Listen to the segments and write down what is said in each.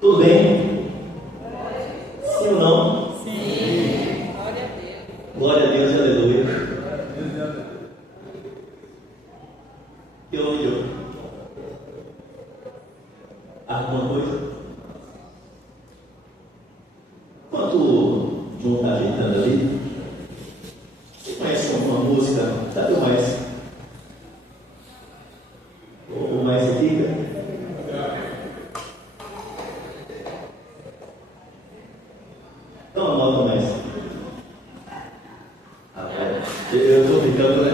Tudo bem? Sim ou não? Sim. Glória a Deus. Glória a Deus, aleluia. Eu alguma coisa? Enquanto não está ajeitando ali, você conhece uma música? Sabe o mais? O mais fica? Então anota mais. Eu estou ficando, né?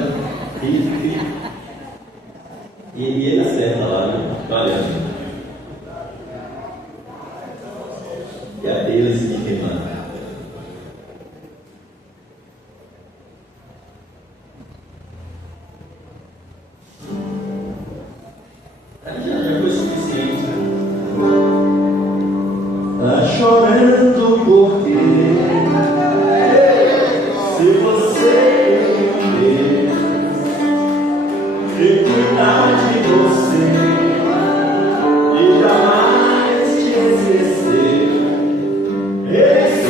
E ele acerta lá, né? Olha. E a Deus me queimando. Já foi suficiente. Tá chorando porque se você entender e cuidar de você e jamais te esquecer, esse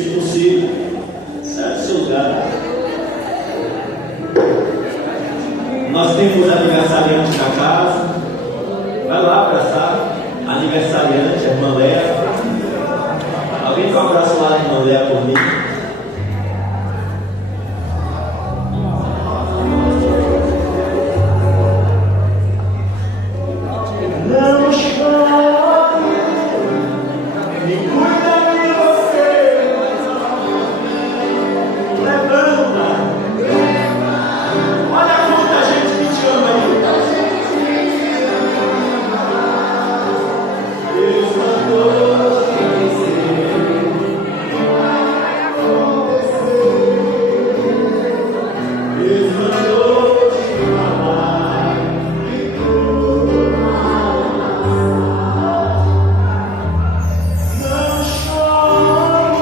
Se possível, sai do seu lugar. Nós temos aniversariante na casa. Vai lá abraçar. Aniversariante, a irmã Léa. Alguém quer um abraço lá, irmã Léa, por mim? Não chore, me cuida de você. Levanta. Olha quanta gente que te ama aí. Deus mandou Deus mandou te falar que tudo não chore.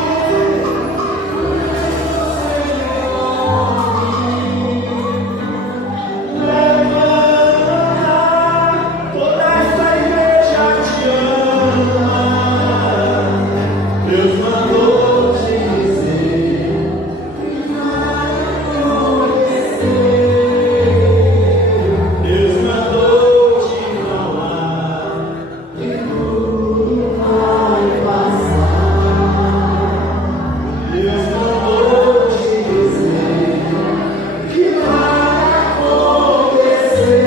Levanta, toda essa igreja te ama. Deus mandou te dizer Deus mandou te falar que tudo vai passar. Deus mandou te dizer que vai acontecer.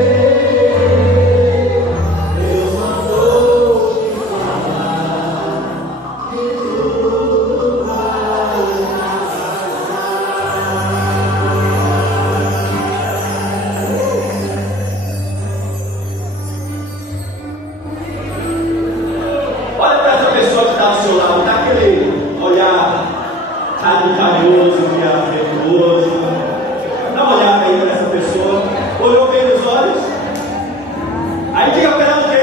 Deus mandou te falar que tudo vai passar. Olha para essa pessoa que está ao seu lado, dá aquele olhar carinhoso, que é afetuoso. Dá uma olhada aí para essa pessoa. Olhou bem nos olhos? Aí diga para ela o quê?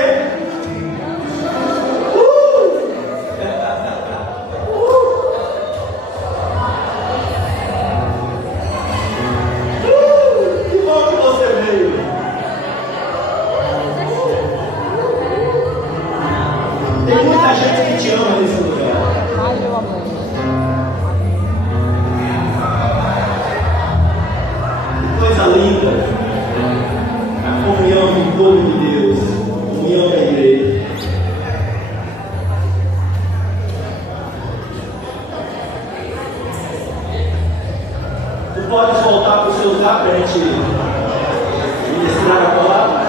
Que bom que você veio. Tem muita gente que te ama nesse lugar. Ai, meu amor. Coisa linda. A comunhão do povo de Deus. A comunhão da igreja. Tu podes voltar para o seu lugar para a gente ministrar a palavra?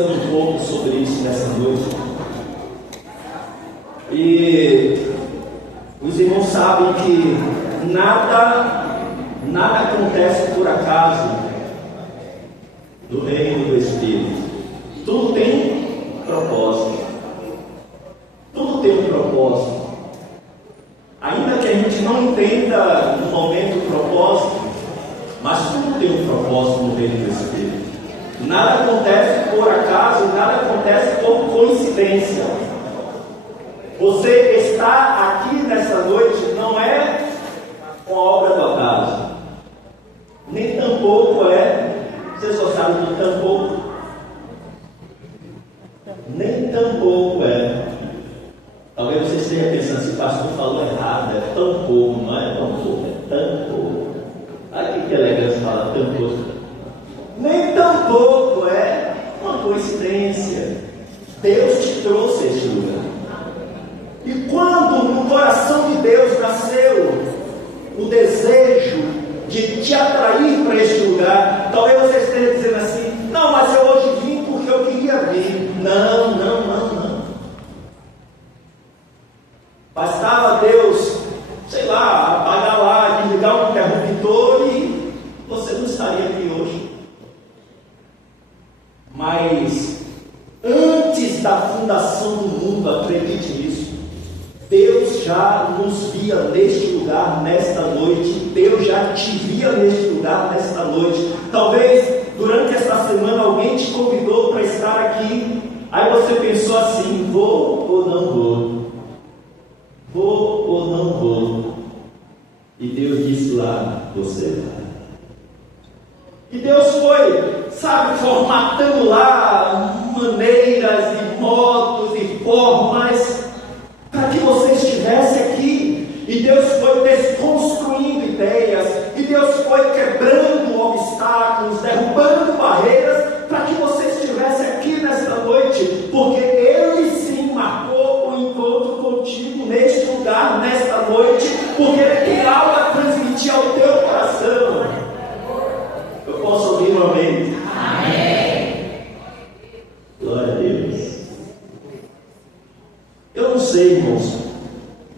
pensando um pouco sobre isso nessa noite. E os irmãos sabem que nada acontece por acaso no reino do Espírito. Tudo tem propósito. Tudo tem um propósito. Ainda que a gente não entenda no momento o propósito, mas tudo tem um propósito no reino do Espírito. Nada acontece por acaso, nada acontece por coincidência. Você está aqui nessa noite não é uma obra do acaso, nem tampouco você só sabe do tampouco, nem tampouco talvez você esteja pensando, se o pastor falou errado, é tampouco, não é tampouco, é tampouco. Olha que elegância fala tampouco. Nem tampouco é uma coincidência. Deus te trouxe a este lugar. E quando no coração de Deus nasceu o desejo de te atrair para este lugar, talvez você esteja dizendo assim: não, mas eu hoje vim porque eu queria vir. Não. Bastava Deus, sei lá, apagar lá, desligar um interruptor e você não estaria aqui hoje. Mas antes da fundação do mundo, acredite nisso, Deus já nos via neste lugar, nesta noite. Deus já te via neste lugar, nesta noite. Talvez durante esta semana alguém te convidou para estar aqui. Aí você pensou assim: vou ou não vou? Vou ou não vou? E Deus disse lá: você vai. E Deus foi, formatando lá maneiras e modos e formas para que você estivesse aqui. E Deus foi desconstruindo ideias, e Deus foi quebrando obstáculos, derrubando barreiras, para que você estivesse aqui nesta noite, porque Ele sim marcou o encontro contigo neste lugar, nesta noite, porque Ele tem algo a transmitir ao teu coração. Eu posso ouvir um amém? Amém. Glória a Deus. Eu não sei, irmãos,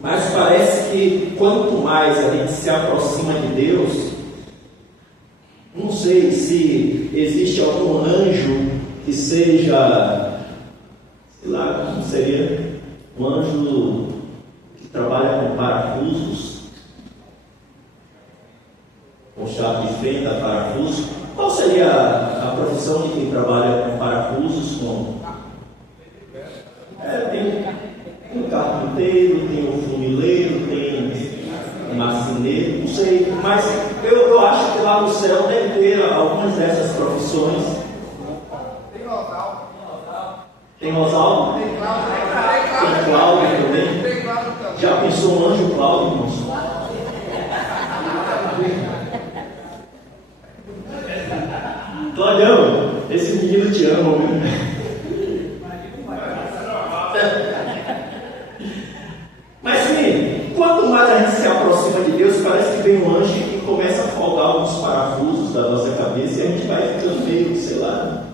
mas parece que quanto mais a gente se aproxima de Deus, não sei se existe algum anjo que seja, sei lá, como seria, um anjo que trabalha com parafusos, com chave de fenda, parafuso. Qual seria a profissão de quem trabalha com parafusos? Tem um carpinteiro, tem um funileiro, tem um marceneiro, não sei, mas eu acho que lá no céu deve ter algumas dessas profissões. Tem Osal. Tem Osal? Tem Cláudio também. Já pensou um anjo Cláudio, irmãos? Claudião, esse menino te ama, viu? Mas sim, quanto mais a gente se aproxima de Deus, parece que vem um anjo e começa a folgar alguns parafusos da nossa cabeça e a gente vai ficando meio, sei lá,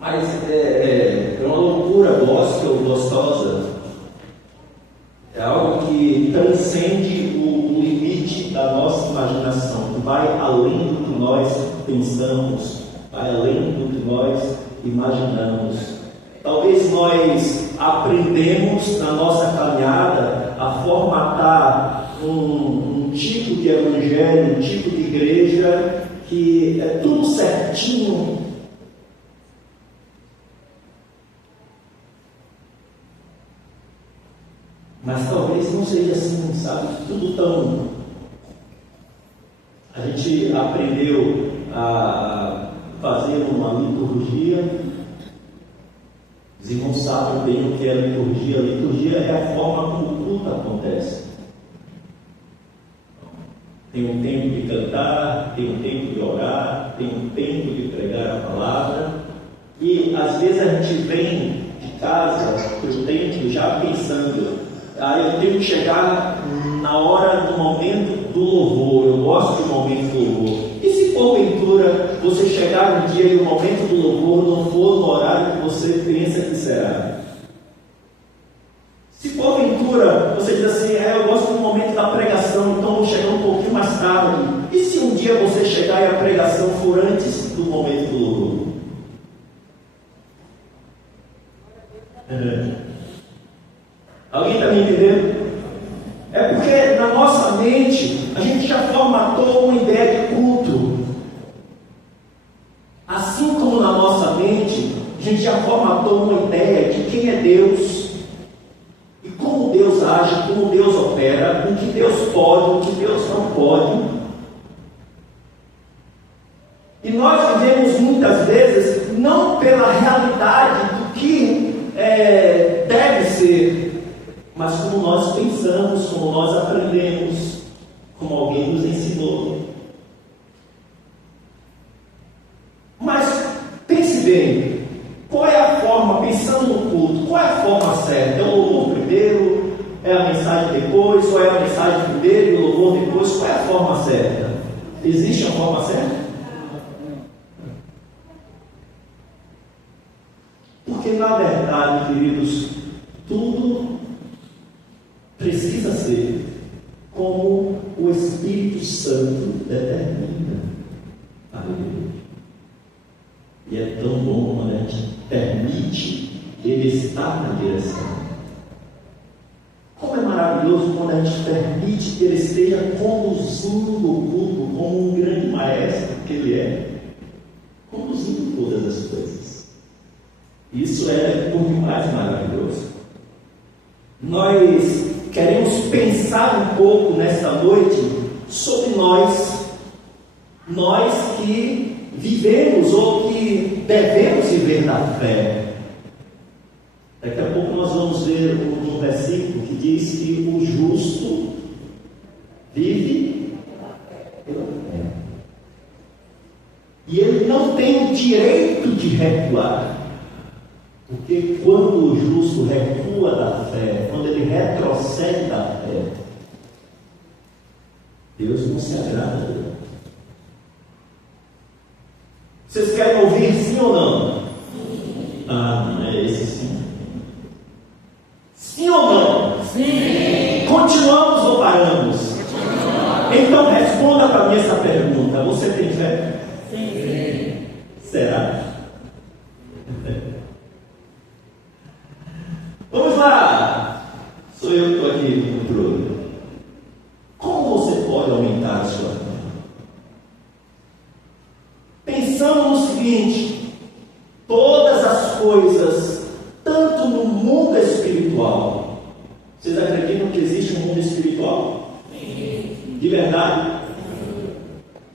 mas é uma loucura gospel gostosa. É algo que transcende o limite da nossa imaginação, que vai além do que nós pensamos, vai além do que nós imaginamos. Talvez nós aprendemos na nossa caminhada a formatar um tipo de evangelho, um tipo de igreja que é tudo certinho. Mas talvez não seja assim, sabe? Tudo tão... A gente aprendeu a fazer uma liturgia. Os irmãos sabem bem o que é liturgia. A liturgia é a forma como o culto acontece. Tem um tempo de cantar, tem um tempo de orar, tem um tempo de pregar a palavra. E às vezes a gente vem de casa para o templo já pensando: eu tenho que chegar na hora do momento do louvor. Eu gosto do momento do louvor. E se porventura você chegar um dia e o momento do louvor não for no horário que você pensa que será, se porventura você diz assim, eu gosto do momento da pregação, então vou chegar um pouquinho mais tarde, e se um dia você chegar e a pregação for antes do momento do louvor? Alguém está me entendendo? É porque na nossa mente a gente já formatou uma ideia de culto. Assim como na nossa mente a gente já formatou uma ideia de quem é Deus e como Deus age, como Deus opera, o que Deus pode, o que Deus não pode. E nós vivemos muitas vezes não pela realidade do que deve ser, mas como nós pensamos, como nós aprendemos, como alguém nos ensinou. Mas pense bem, qual é a forma, pensando no culto, qual é a forma certa? É o louvor primeiro? É a mensagem depois? Ou é a mensagem primeiro e o louvor depois? Qual é a forma certa? Existe a forma certa? Porque na verdade, queridos, tudo precisa ser como o Espírito Santo determina. Aleluia. E é tão bom quando a gente permite Ele estar na direção. Como é maravilhoso quando a gente permite que Ele esteja conduzindo o culto como um grande maestro que Ele é, conduzindo todas as coisas. Isso é por demais maravilhoso. Nós queremos pensar um pouco nesta noite sobre nós que vivemos ou que devemos viver na fé. Daqui a pouco nós vamos ver um versículo que diz que o justo vive pela fé. E ele não tem o direito de recuar. Porque quando o justo recua da fé, quando ele retrocede da fé, Deus não se agrada dele. Vocês querem ouvir sim ou não? Ah, não é esse sim. Sim ou não? Sim. Continuamos ou paramos? Então responda para mim essa pergunta. Você tem fé? Sim. Será? Vamos lá! Sou eu que estou aqui no controle. Como você pode aumentar a sua fé? Pensando no seguinte: todas as coisas, tanto no mundo espiritual, vocês acreditam que existe um mundo espiritual? Sim. De verdade?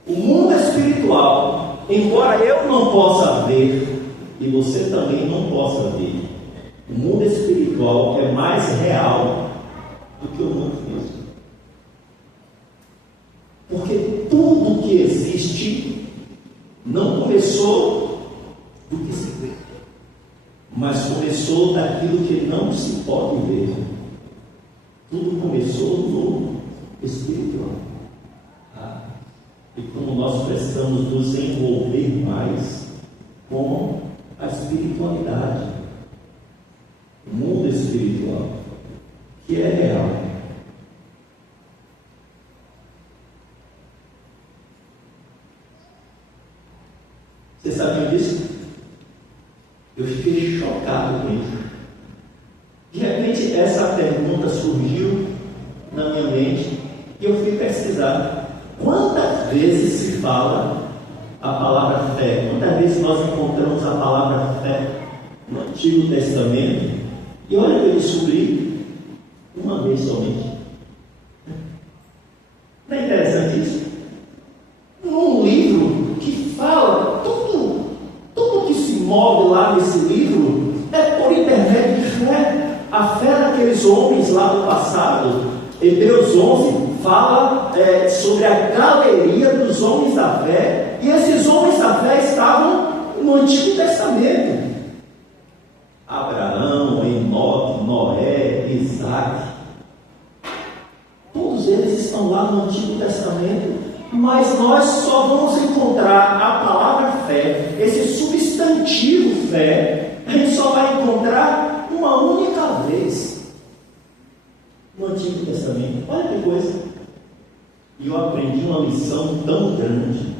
O mundo espiritual, embora eu não possa ver, e você também não possa ver, o mundo espiritual é mais real do que o mundo físico. Porque tudo que existe não começou do que se vê, mas começou daquilo que não se pode ver. Tudo começou no espiritual. E como nós precisamos nos envolver mais com a espiritualidade, o mundo espiritual, que é real. Vocês sabiam disso? Eu fiquei chocado com isso. De repente, essa pergunta surgiu na minha mente e eu fui pesquisar. Quantas vezes se fala a palavra fé? Quantas vezes nós encontramos a palavra fé no Antigo Testamento? E olha que eu descobri uma vez somente. Não é interessante isso? Num livro que fala tudo que se move lá nesse livro é por intermédio de fé. A fé daqueles homens lá do passado. Hebreus 11 fala sobre a galeria dos homens da fé, e esses homens da fé estavam no Antigo Testamento. Abraão, Enoque, Noé, Isaac, todos eles estão lá no Antigo Testamento, Mas nós só vamos encontrar a palavra fé, esse substantivo fé, a gente só vai encontrar uma única vez no Antigo Testamento. Olha que coisa! E eu aprendi uma lição tão grande,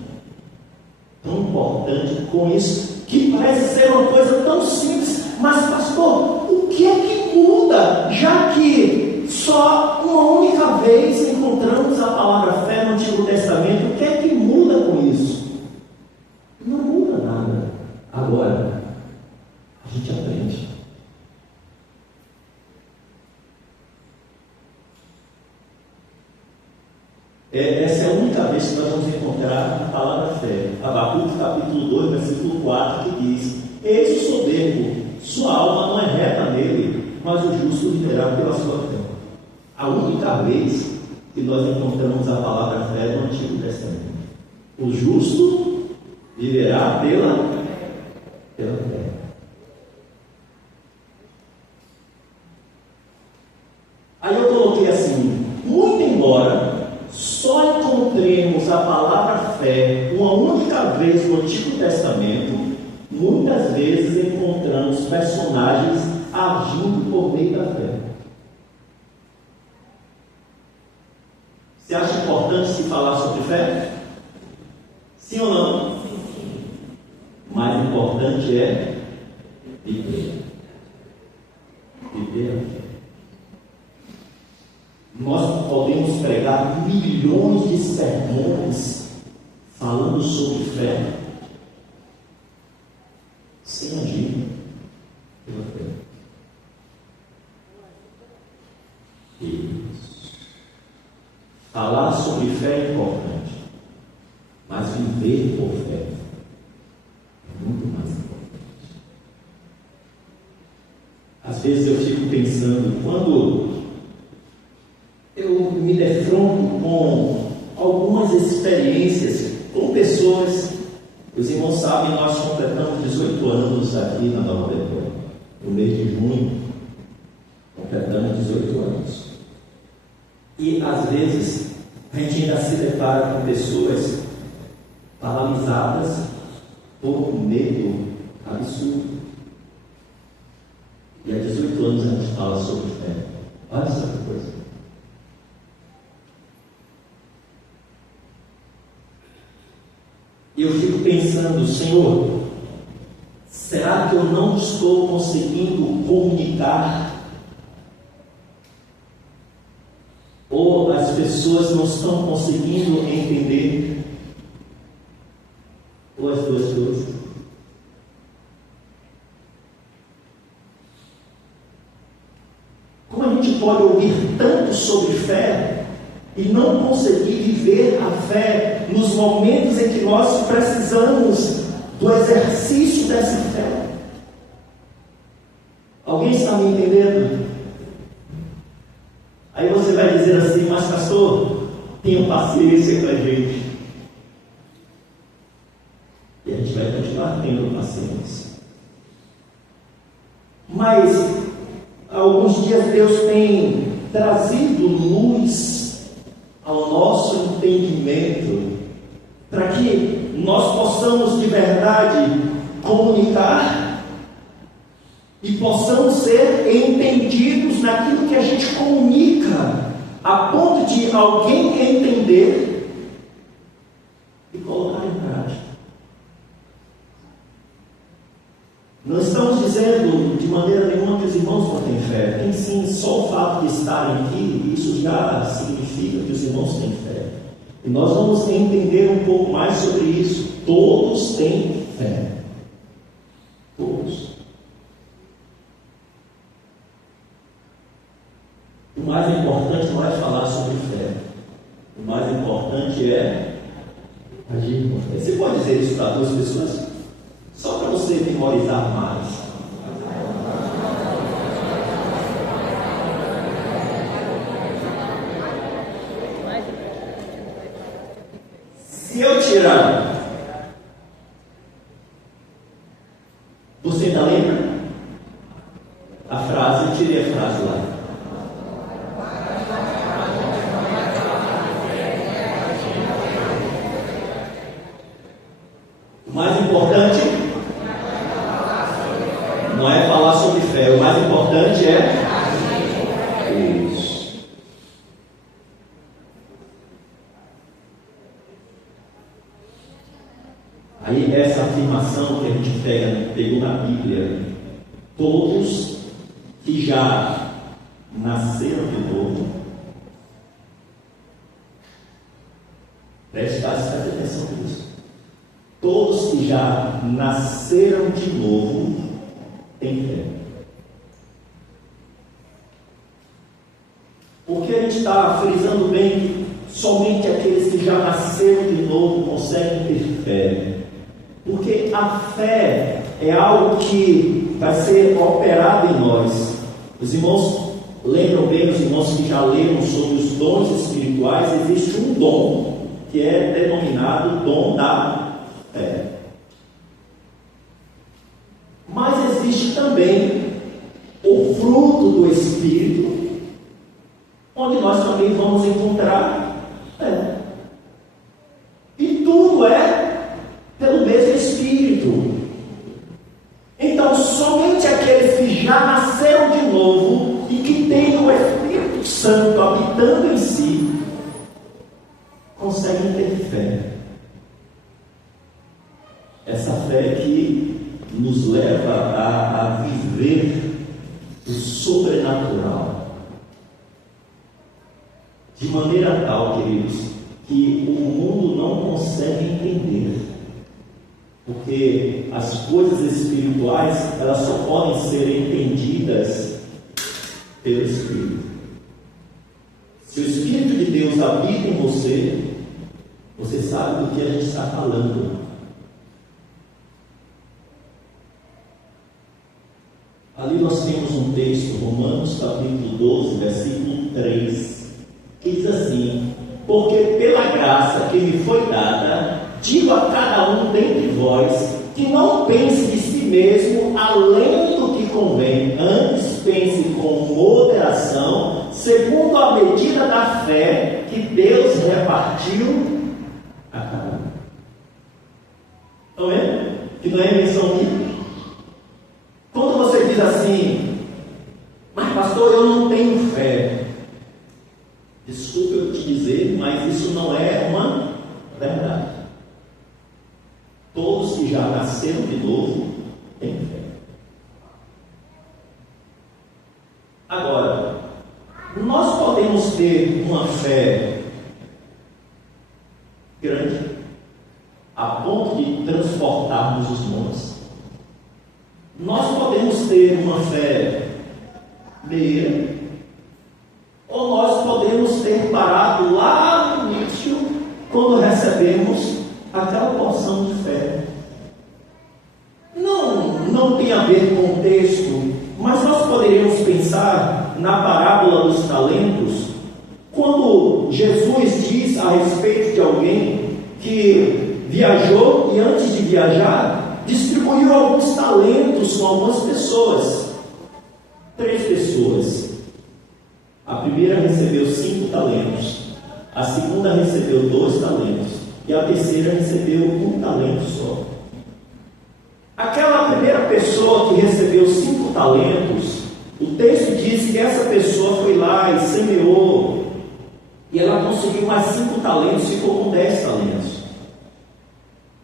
tão importante com isso, que parece ser uma coisa tão simples, mas pastor, o que é que muda, já que só uma única vez encontramos a palavra fé no Antigo Testamento? O que é que muda com isso? Não muda nada. Agora, a gente aprende. Essa é a única vez que nós vamos encontrar a palavra fé. Abacuque capítulo 2, versículo 4, que diz: eis o soberbo, sua alma não é reta nele, mas o justo viverá pela sua fé. A única vez que nós encontramos a palavra fé no Antigo Testamento. O justo viverá pela fé. Aí eu coloquei assim: muito embora só encontremos a palavra fé uma única vez no Antigo Testamento, muitas vezes encontramos personagens agindo por meio da fé. Você acha importante se falar sobre fé? Sim ou não? Sim. Mais importante é viver. Viver a fé. Nós podemos pregar milhões de sermões falando sobre fé, sem agir pela fé. Isso. Falar sobre fé é importante, mas viver por fé é muito mais importante. Às vezes eu fico pensando, quando eu me defronto com algumas experiências com pessoas. Os irmãos sabem, nós completamos 18 anos aqui na Nova Betânia. No mês de junho, completamos 18 anos. E às vezes a gente ainda se depara com pessoas paralisadas por um medo absurdo. E há 18 anos a gente fala sobre fé. Olha essa coisa. E eu fico pensando, Senhor, será que eu não estou conseguindo comunicar? Ou as pessoas não estão conseguindo entender? Ou as duas coisas? Como a gente pode ouvir tanto sobre fé e não conseguir viver a fé nos momentos em que nós precisamos do exercício dessa fé? Alguém está me entendendo? Aí você vai dizer assim: mas pastor, tenha paciência com a gente. E a gente vai continuar tendo paciência. Mas há alguns dias Deus tem trazido luz ao nosso entendimento, para que nós possamos de verdade comunicar e possamos ser entendidos naquilo que a gente comunica, a ponto de alguém entender e colocar em prática. Não estamos dizendo de maneira nenhuma que os irmãos não têm fé. Tem sim, só o fato de estarem aqui, isso já significa que os irmãos têm fé. E nós vamos entender um pouco mais sobre isso. Todos têm fé. Todos. O mais importante não é falar sobre fé. O mais importante é agir com fé. Você pode dizer isso para duas pessoas? Só para você memorizar mais. Se eu tirar, você ainda lembra? A frase, eu tirei a frase lá. pegou na Bíblia, todos que já nasceram de novo, preste bastante atenção nisso. Todos que já nasceram de novo têm fé. Porque a gente está frisando bem que somente aqueles que já nasceram de novo conseguem ter fé. Porque a fé é algo que vai ser operado em nós. Os irmãos lembram bem, os irmãos que já leram sobre os dons espirituais, existe um dom que é denominado dom da fé. Mas existe também o fruto do Espírito, onde nós também vamos encontrar fé. E tudo é pelo mesmo Espírito. Então, somente aqueles que já nasceram de novo e que têm o Espírito Santo habitando em si, conseguem ter fé. Essa fé que nos leva a viver o sobrenatural. De maneira tal, queridos, que o mundo não consegue entender. Porque as coisas espirituais, elas só podem ser entendidas pelo Espírito. Se o Espírito de Deus habita em você, você sabe do que a gente está falando. Ali nós temos um texto, Romanos capítulo 12, versículo 3, que diz assim: porque pela graça que me foi dada, digo a cada um dentre vós, que não pense de si mesmo além do que convém, antes pense com moderação, segundo a medida da fé que Deus repartiu a cada um. Estão vendo? Que não é menção aqui? Quando você diz assim, mas pastor, eu não tenho fé. Desculpe eu te dizer, mas isso não é uma verdade. Todos que já nasceram de novo têm fé. Agora, nós podemos ter uma fé grande a ponto de transportarmos os montes. Nós podemos ter uma fé meia, ou nós podemos ter parado lá no início, quando recebemos aquela porção de fé. Não tem a ver com o texto, mas nós poderíamos pensar na parábola dos talentos, quando Jesus diz a respeito de alguém que viajou e antes de viajar, distribuiu alguns talentos com algumas pessoas. 3 pessoas. A primeira recebeu 5 talentos, a segunda recebeu 2 talentos e a terceira recebeu 1 talento só. Aquela primeira pessoa que recebeu 5 talentos, o texto diz que essa pessoa foi lá e semeou, e ela conseguiu mais 5 talentos, ficou com 10 talentos.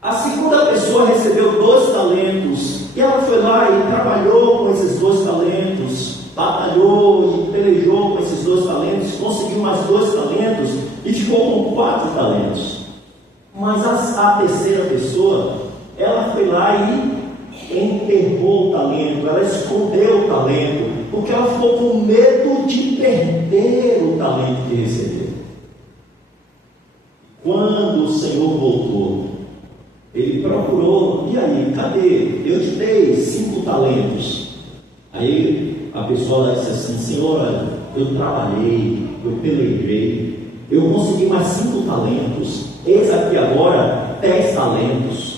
A segunda pessoa recebeu 2 talentos, e ela foi lá e trabalhou com esses 2 talentos, batalhou e pelejou com esses 2 talentos, conseguiu mais 2 talentos e ficou com 4 talentos. Mas a terceira pessoa, ela foi lá e enterrou o talento, ela escondeu o talento, porque ela ficou com medo de perder o talento que recebeu. Quando o Senhor voltou, ele procurou, e aí, cadê? Eu te dei 5 talentos. Aí a pessoa disse assim: Senhor, eu trabalhei, eu pelejei, eu consegui mais 5 talentos, eis aqui agora 10 talentos.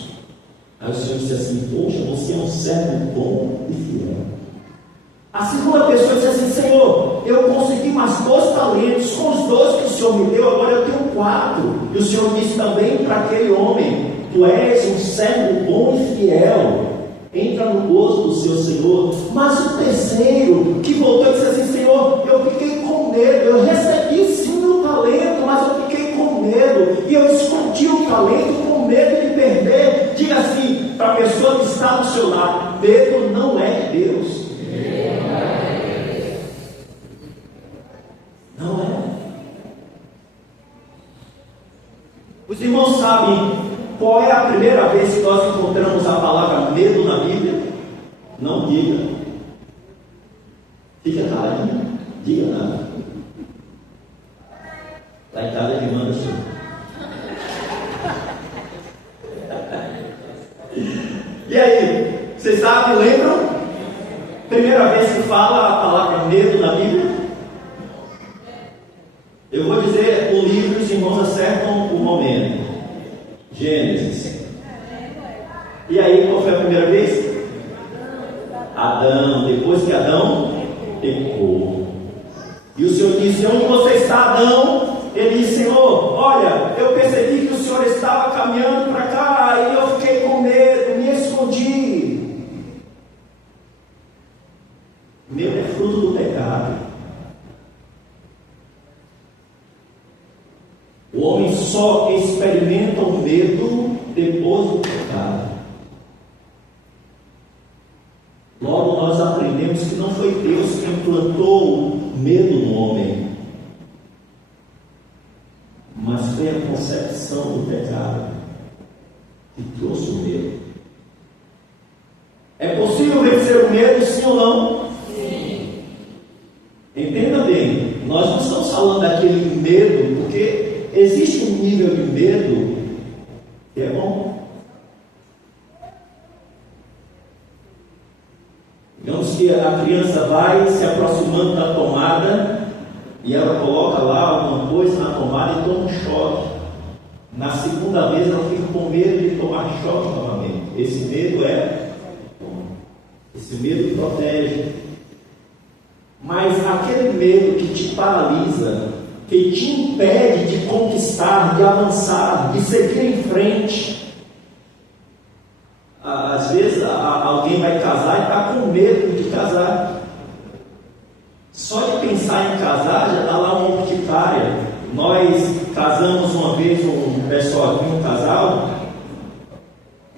Aí o Senhor disse assim: poxa, você é um servo bom e fiel. A segunda pessoa disse assim: Senhor, eu consegui mais 2 talentos, com os 2 que o Senhor me deu, agora eu tenho 4. E o Senhor disse também para aquele homem: tu és um servo bom e fiel, entra no gozo do seu Senhor. Mas o terceiro que voltou e disse assim: Senhor, eu fiquei com medo, eu recebi sim o talento, mas eu fiquei com medo, e eu escondi o talento com medo de perder. Diga assim para a pessoa que está do seu Não é. Os irmãos sabem qual é a primeira vez que nós encontramos a palavra medo na Bíblia? Não diga. Fica caladinho. Diga nada. Lá em casa ele manda assim. E aí, vocês sabem, lembram? Primeira vez que fala a palavra medo na Bíblia? Eu vou dizer o livro, os irmãos acertam o momento. Gênesis. E aí, qual foi a primeira vez? Adão. Depois que Adão pecou. E o Senhor disse: onde você está, Adão? Ele disse: Senhor, olha, eu percebi que o Senhor estava caminhando para cá, e eu fiquei com medo, me escondi. Medo é fruto do pecado. O homem só experimenta o medo depois do pecado. Logo nós aprendemos que não foi Deus que implantou medo no homem, mas foi a concepção do pecado que trouxe o medo. É possível vencer o medo, sim ou não? Sim. Entenda bem, nós não estamos falando daquele medo, porque existe um nível de medo que é bom. Digamos que a criança vai se aproximando da tomada e ela coloca lá alguma coisa na tomada e toma um choque. Na segunda vez ela fica com medo de tomar choque novamente. Esse medo é bom. Esse medo protege. Mas aquele medo que te paralisa, que te impede de conquistar, de avançar, de seguir em frente. Às vezes alguém vai casar e está com medo de casar. Só de pensar em casar já está lá uma urticária. Nós casamos uma vez um pessoal aqui, um casal,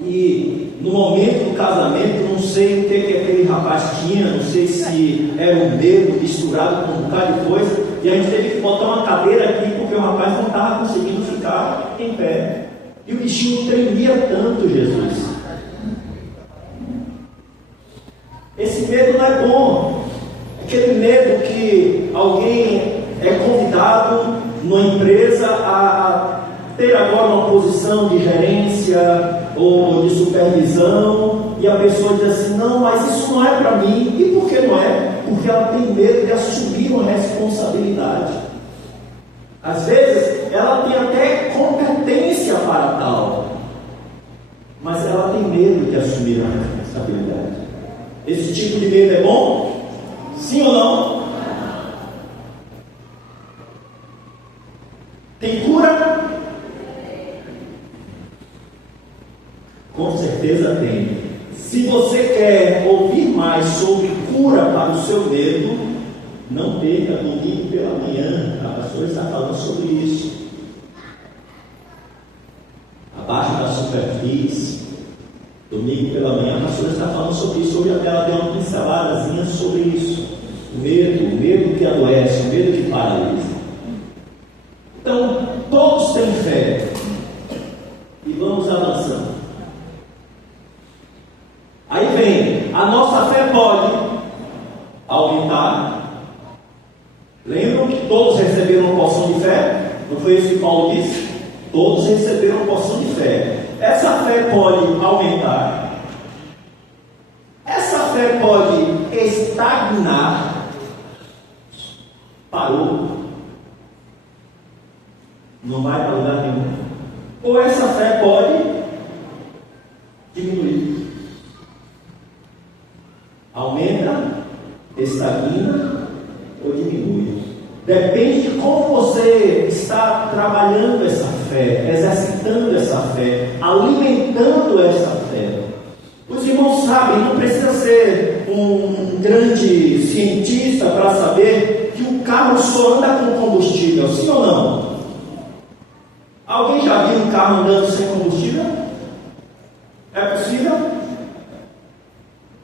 e no momento do casamento, não sei o que aquele rapaz tinha, não sei se era um medo misturado com um bocado de coisa, e a gente teve que botar uma cadeira aqui porque o rapaz não estava conseguindo ficar em pé. E o bichinho tremia tanto, Jesus. Esse medo não é bom. Aquele medo que alguém é convidado numa empresa a ter agora uma posição de gerência ou de supervisão, e a pessoa diz assim: não, mas isso não é para mim. E por que não é? Porque ela tem medo de assumir uma responsabilidade. Às vezes ela tem até competência para tal, mas ela tem medo de assumir a responsabilidade. Esse tipo de medo é bom? Sim ou não? Tem cura? Com certeza tem. Se você quer ouvir mais sobre cura para o seu medo, não perca domingo pela manhã. A pastora está falando sobre isso. Abaixo da superfície. Domingo pela manhã, a pastora está falando sobre isso. Hoje ela deu uma pinceladazinha sobre isso. O medo que adoece, o medo que paralisa. Então, todos têm fé. E vamos avançando. Aí vem, a nossa fé pode aumentar. Lembram que todos receberam uma porção de fé? Não foi isso que Paulo disse? Todos receberam uma porção de fé. Essa fé pode aumentar. Essa fé pode estagnar. Parou. Não vai para lugar nenhum. Ou essa fé pode diminuir. Aumenta, estagna ou diminui. Depende de como você está trabalhando essa fé, exercitando essa fé, alimentando essa fé. Os irmãos sabem, não precisa ser um grande cientista para saber que o carro só anda com combustível, sim ou não? Alguém já viu um carro andando sem combustível? É possível?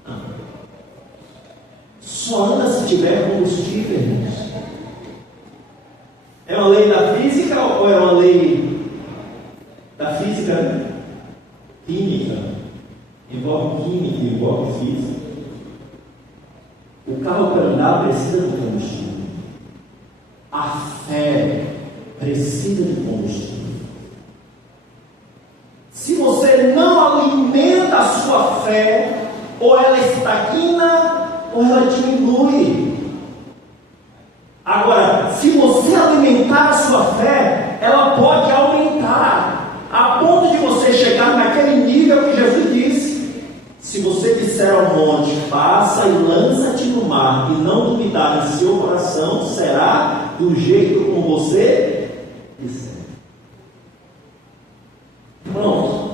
Não. Só anda se tiver combustível, irmãos. uma lei da física ou é uma lei da física química? Envolve química, envolve física. O carro para andar precisa de combustível. A fé precisa de combustível. Se você não alimenta a sua fé, ou ela estagna, ou ela diminui. Agora, se você alimentar a sua fé, ela pode aumentar, a ponto de você chegar naquele nível que Jesus disse: se você disser ao monte, passa e lança-te no mar, e não duvidar em seu coração, será do jeito como você disser. Pronto.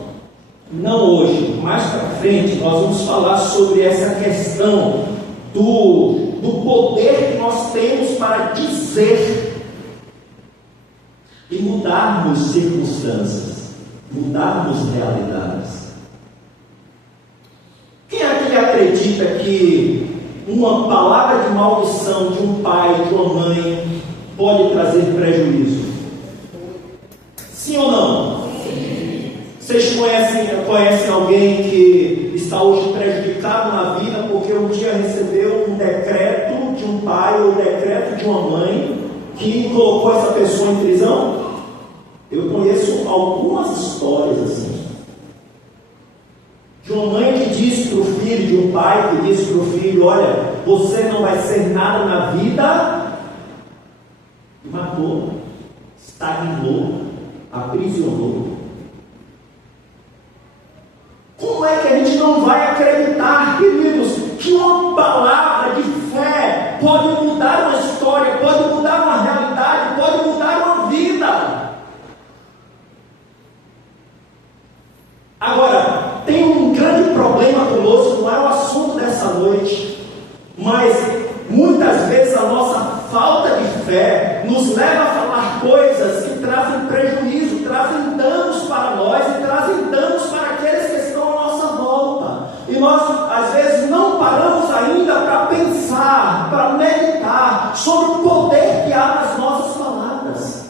Não hoje, mais para frente, nós vamos falar sobre essa questão do poder que nós temos para dizer e mudarmos circunstâncias, mudarmos realidades. Quem é que acredita que uma palavra de maldição de um pai, de uma mãe, pode trazer prejuízo? Sim ou não? Vocês conhecem alguém que está hoje prejudicado na vida porque um dia recebeu um decreto de um pai ou um decreto de uma mãe que colocou essa pessoa em prisão? Eu conheço algumas histórias assim. De uma mãe que disse para o filho, de um pai que disse para o filho: olha, você não vai ser nada na vida, e matou, estagnou, aprisionou. Como é que a gente não vai acreditar, queridos, que uma palavra de fé pode mudar uma história, pode mudar uma realidade, pode mudar uma vida? Agora, tem um grande problema conosco, não é o assunto dessa noite, mas muitas vezes a nossa falta de fé nos leva a falar coisas que trazem prejuízo, trazem danos para nós e trazem danos para aqueles que estão à nossa volta. E nós, às vezes, não paramos ainda para pensar, para meditar sobre o poder que há nas nossas palavras.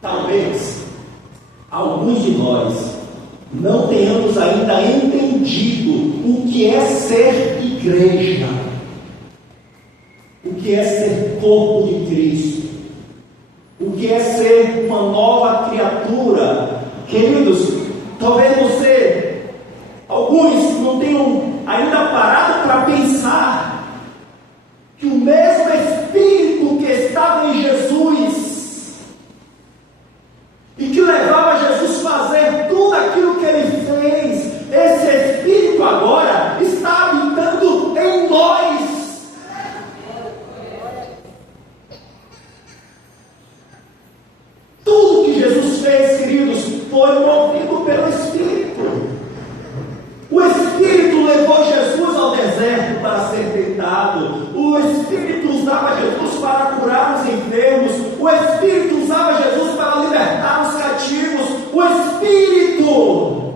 Talvez alguns de nós não tenhamos ainda entendido o que é ser igreja, o que é ser corpo de Cristo, o que é ser uma nova criatura. Queridos, talvez alguns não tenham ainda parado para pensar que o mesmo Espírito que estava em Jesus e que levava Jesus a fazer tudo aquilo que ele fez, esse Espírito agora está habitando em nós. Tudo que Jesus fez, queridos, foi movido pelo Espírito. O Espírito levou Jesus ao deserto para ser tentado. O Espírito usava Jesus para curar os enfermos. O Espírito usava Jesus para libertar os cativos. O Espírito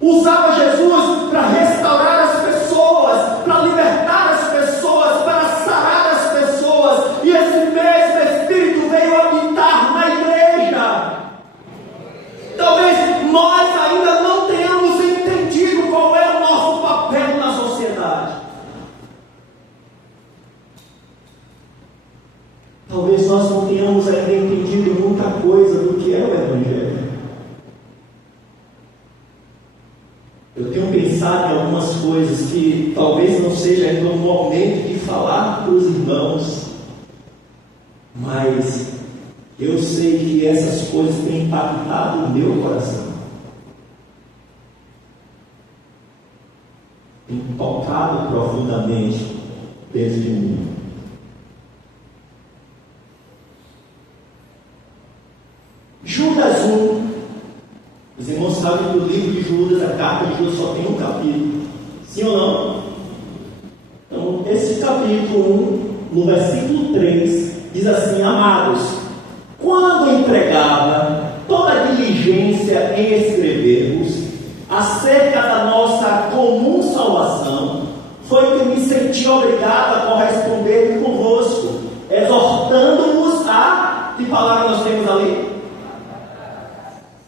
usava Jesus para restaurar as pessoas, para libertar as pessoas, para sarar as pessoas. E esse mesmo Espírito veio habitar na igreja. Talvez nós ainda não tenhamos entendido qual é o nosso papel na sociedade. Talvez nós não tenhamos ainda entendido muita coisa do que é o Evangelho. Eu tenho pensado em algumas coisas que talvez não seja ainda o momento de falar para os irmãos, mas eu sei que essas coisas têm impactado o meu coração, têm tocado profundamente dentro de mim. Judas 1. Os irmãos sabem que o livro de Judas, a carta de Judas, só tem um capítulo. Sim ou não? Então, esse capítulo 1, no versículo 3, diz assim: amados, quando empregava toda a diligência em escrever-vos acerca da nossa comum salvação, foi que me senti obrigado a corresponder convosco, exortando-vos a... Que palavra nós temos ali?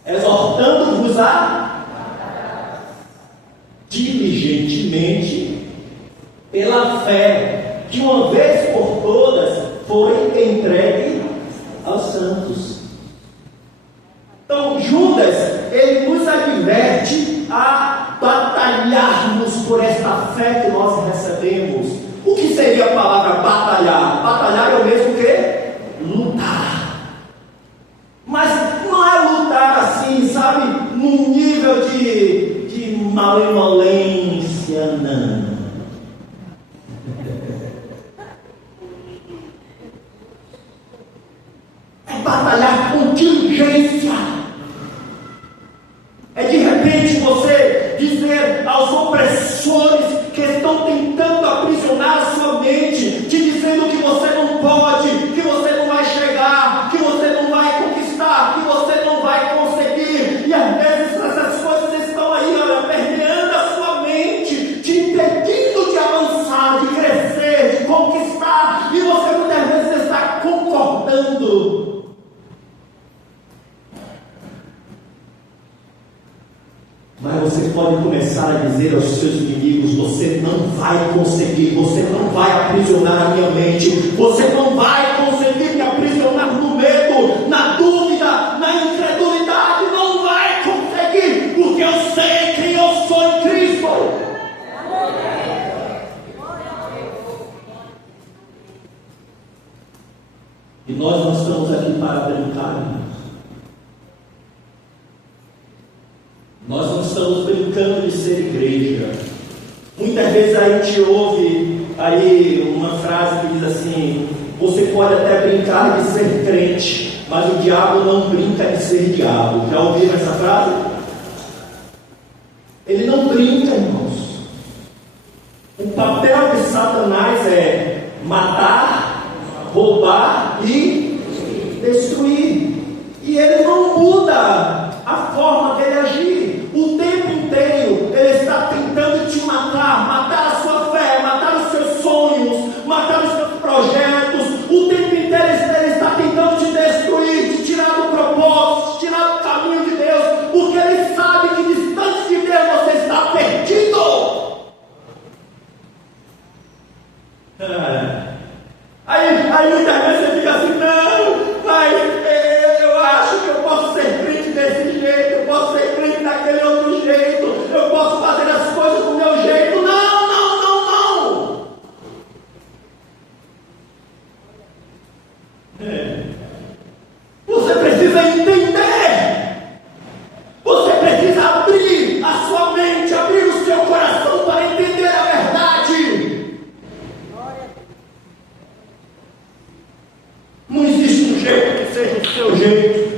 Exortando-vos a... diligentemente, pela fé, que uma vez por todas foi entregue aos santos. Então, Judas, ele nos adverte a batalharmos por esta fé que nós recebemos. O que seria a palavra batalhar? Batalhar é o mesmo que lutar. Mas não é lutar assim, sabe, num nível de malemolência, não. É batalhar com diligência. É de repente você dizer aos opressores que estão tentando aprisionar a sua mente, te dizendo que você não pode, que você não vai chegar, que você não vai conquistar, que você não vai conseguir. E às vezes essas coisas estão aí, olha, permeando a sua mente, te impedindo de avançar, de crescer, de conquistar. E você muitas vezes está concordando. Mas você pode começar a dizer aos seus inimigos: você não vai conseguir, você não vai aprisionar a minha mente, você não vai conseguir me aprisionar no medo, na dúvida, na incredulidade, não vai conseguir, porque eu sei quem eu sou em Cristo. E nós não estamos aqui para brincar, irmãos. Nós não estamos brincando de ser igreja. Muitas vezes a gente ouve aí uma frase que diz assim: você pode até brincar de ser crente, mas o diabo não brinca de ser diabo. Já ouviram essa frase? Ele não brinca, irmãos. O papel de Satanás é matar, roubar e destruir. E ele não muda a forma dele agir. O tempo inteiro ele está tentando te matar a sua fé, matar os seus sonhos, matar os seus projetos. O tempo inteiro ele está tentando te destruir, te tirar do propósito, te tirar do caminho de Deus, porque ele sabe que distante de Deus você está perdido. Aí muitas vezes você fica assim: não, mas eu acho que eu posso ser crente desse jeito, eu posso ser crente daquele outro jeito, eu posso fazer as coisas do meu jeito. Não, não, não, não. Você precisa entender. Você precisa abrir a sua mente, abrir o seu coração para entender a verdade. Não existe um jeito que seja o seu jeito.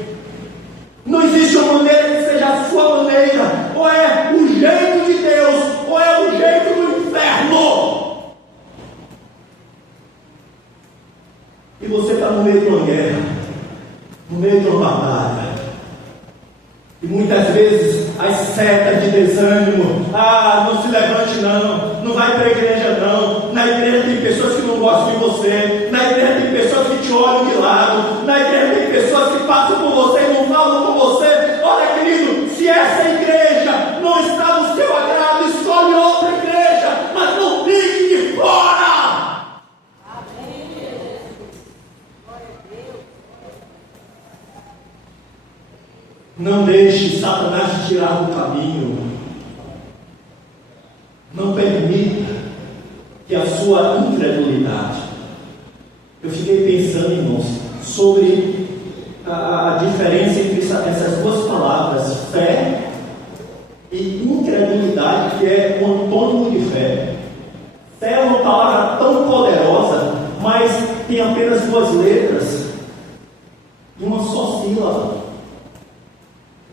Não existe uma maneira que seja a sua maneira. Ou é o jeito de Deus, ou é o jeito do inferno. E você está no meio de uma guerra, no meio de uma batalha. E muitas vezes as setas de desânimo: não se levante não, não vai para a igreja não. Na igreja tem pessoas que não gostam de você, na igreja tem pessoas que te olham de lado, na igreja tem pessoas que passam por você e não falam com você. Olha, querido, se essa igreja não está no seu agrado, escolhe outra igreja, mas não fique de fora. Não deixe Satanás te tirar do caminho. Não permita que a sua incredulidade... Eu fiquei pensando, irmãos, sobre a diferença entre essas duas palavras, fé e incredulidade, que é um antônimo de fé. Fé é uma palavra tão poderosa, mas tem apenas duas letras e uma só sílaba.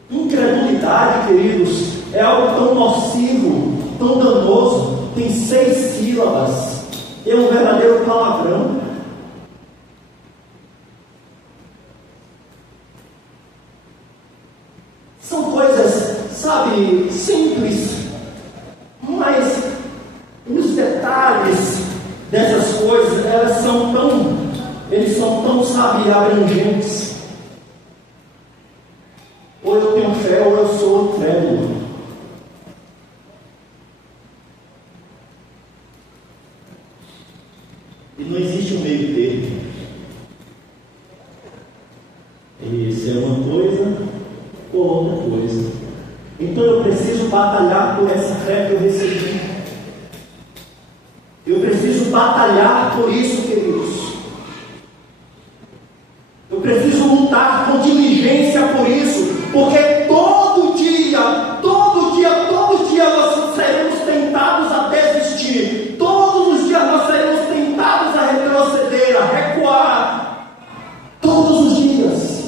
Incredulidade, queridos, é algo tão nocivo, tão danoso, tem 6 sílabas, é um verdadeiro palavrão. São coisas, sabe, simples, mas os detalhes dessas coisas, eles são tão, sabe, abrangentes. Ou eu tenho fé, ou eu sou incrédulo. E não existe um meio termo. Isso é uma coisa ou outra coisa. Então eu preciso batalhar por essa fé que eu recebi. Eu preciso batalhar por isso, queridos. Eu preciso lutar com diligência por isso, porque todo dia nós seremos tentados a desistir. Todos os dias nós seremos tentados a retroceder, a recuar. Todos os dias.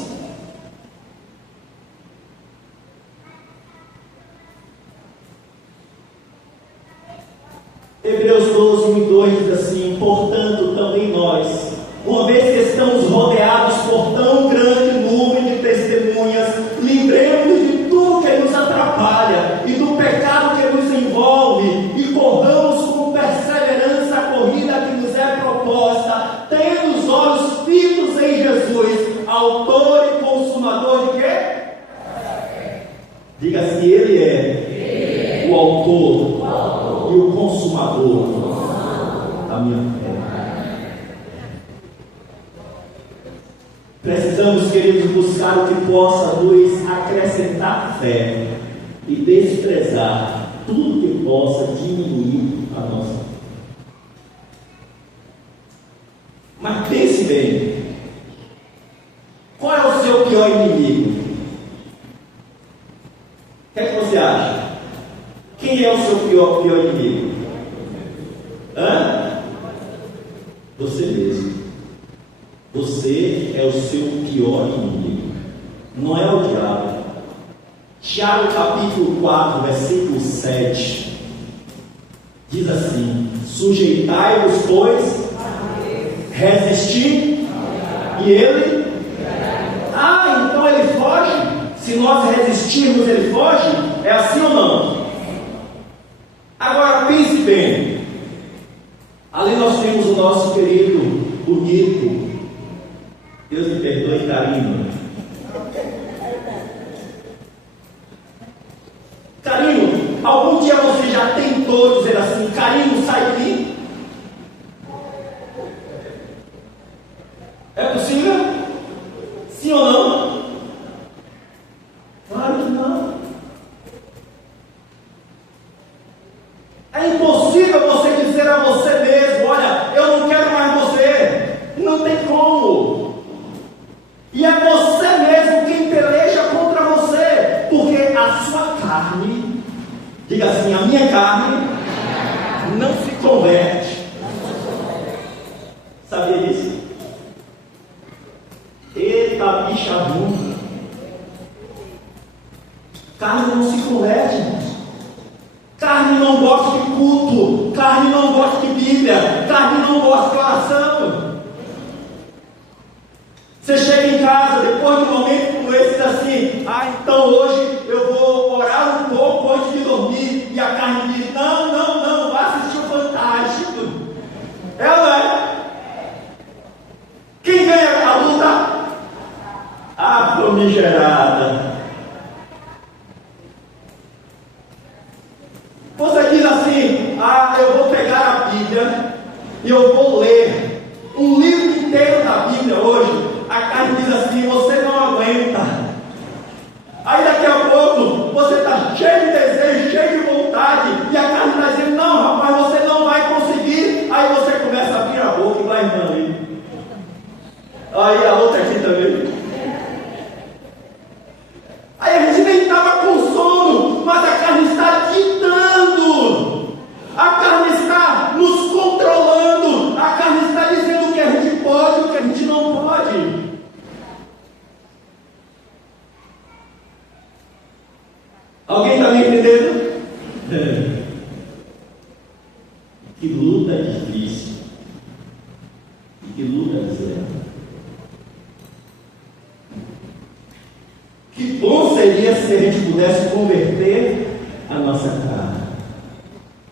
Hebreus 12:2 diz assim: portanto, também nós, uma vez que estamos rodeados por tão grande nuvem de testemunhas, livremos de tudo que nos atrapalha e do pecado que nos envolve, e corramos com perseverança a corrida que nos é proposta, tendo os olhos fitos em Jesus, autor e consumador de quê? Diga assim: Ele é o autor e o consumador da minha fé. Precisamos, queridos, buscar o que possa nos acrescentar fé e desprezar tudo que possa diminuir a nossa fé. Mas pense bem, qual é o seu pior inimigo? O que é que você acha? Quem é o seu pior inimigo? Você mesmo. Você é o seu pior inimigo. Não é o diabo. Tiago capítulo 4, versículo 7 diz assim: sujeitai-vos, pois, resistir, e ele então ele foge. Se nós resistirmos, ele foge? É assim ou não? Agora pense bem. Ali nós temos o nosso querido, bonito, Deus me perdoe, Carino. Carino, algum dia você já tentou dizer assim: Carino, sai de mim? É possível? Sim ou não? Claro que não. É impossível você dizer a você mesmo: olha, eu não quero mais você. Não tem como. E é você mesmo quem peleja contra você, porque a sua carne, diga assim: a minha carne não se converte. Sabia disso? Eita bicha ruim. Carne não se converte, irmãos. Carne não gosta de culto, carne não gosta de Bíblia, carne não gosta de oração. Você chega em casa, depois de um momento como esse, diz assim: então hoje eu vou orar um pouco antes de dormir. E a carne diz: não, vai assistir o Fantástico. É ou não é? Quem ganha a luta? A famigerada. Você diz assim: eu vou pegar a Bíblia e eu vou ler um livro inteiro da Bíblia hoje. A carne diz assim: você não aguenta. Aí daqui a pouco você está cheio de desejo, cheio de vontade, e a carne está dizendo: não, rapaz, você não vai conseguir. Aí você começa a abrir a boca e vai irmã ali. Aí a outra aqui também. Aí a gente nem estava com sono, mas a carne está ditando. A carne está nos controlando. A carne está dizendo o que a gente pode e o que a gente não pode. Alguém está me entendendo? Que luta difícil. E que luta deserta. Que bom seria se a gente pudesse converter a nossa carne.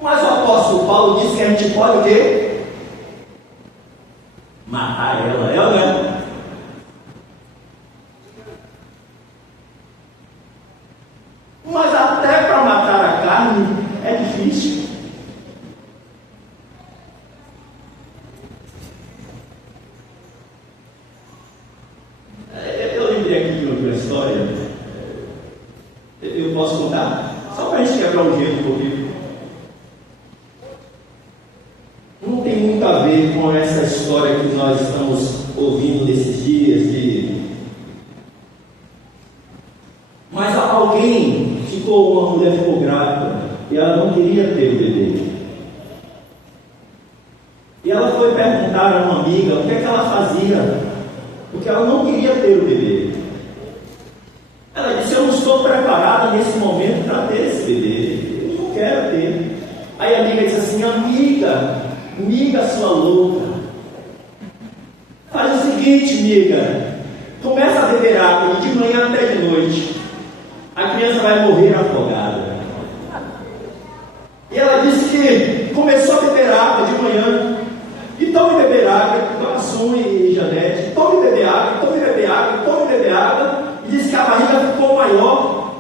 Mas o apóstolo Paulo disse que a gente pode o quê? matar ela, ela é. Mas até para matar a carne é difícil. Eu lembrei aqui de uma história. Eu posso contar? Só para a gente quebrar o gelo um pouquinho. Não tem muito a ver com essa história que nós estamos ouvindo nesses dias Mas alguém uma mulher ficou grávida e ela não queria ter o bebê. E ela foi perguntar a uma amiga o que é que ela fazia, porque ela não queria ter o bebê. Ela disse: eu não estou preparada nesse momento para ter esse bebê, eu não quero ter. Aí a amiga disse assim: amiga sua louca, faz o seguinte, amiga, começa a beber água de manhã até de noite, a criança vai morrer afogada. E ela disse que começou a beber água de manhã, e tome beber água, Assum e Janete, tome beber água, tome beber água, tome beber água, e disse que a barriga ficou maior.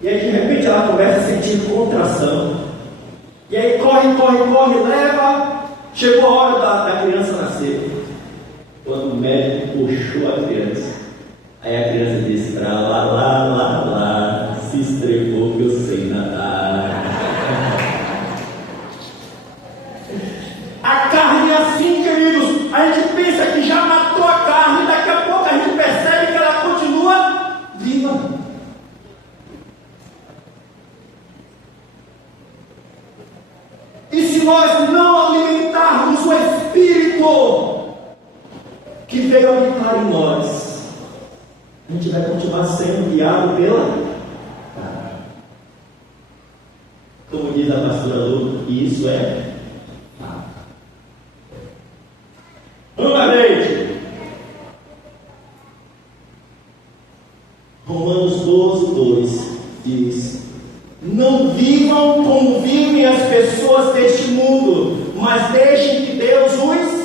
E aí de repente ela começa a sentir contração. E aí corre, leva. Chegou a hora da criança nascer. Quando o médico puxou a criança, aí a criança disse: pra lá, se estregou que eu sei nadar. A carne é assim, queridos. A gente pensa que já matou a carne, daqui a pouco a gente percebe que ela continua viva. E se nós não alimentarmos o Espírito que veio habitar em nós, a gente vai continuar sendo guiado pela carne. Como diz a pastora Lu, isso é Romanos 12:2 diz: não vivam como vivem as pessoas deste mundo, mas deixem que Deus os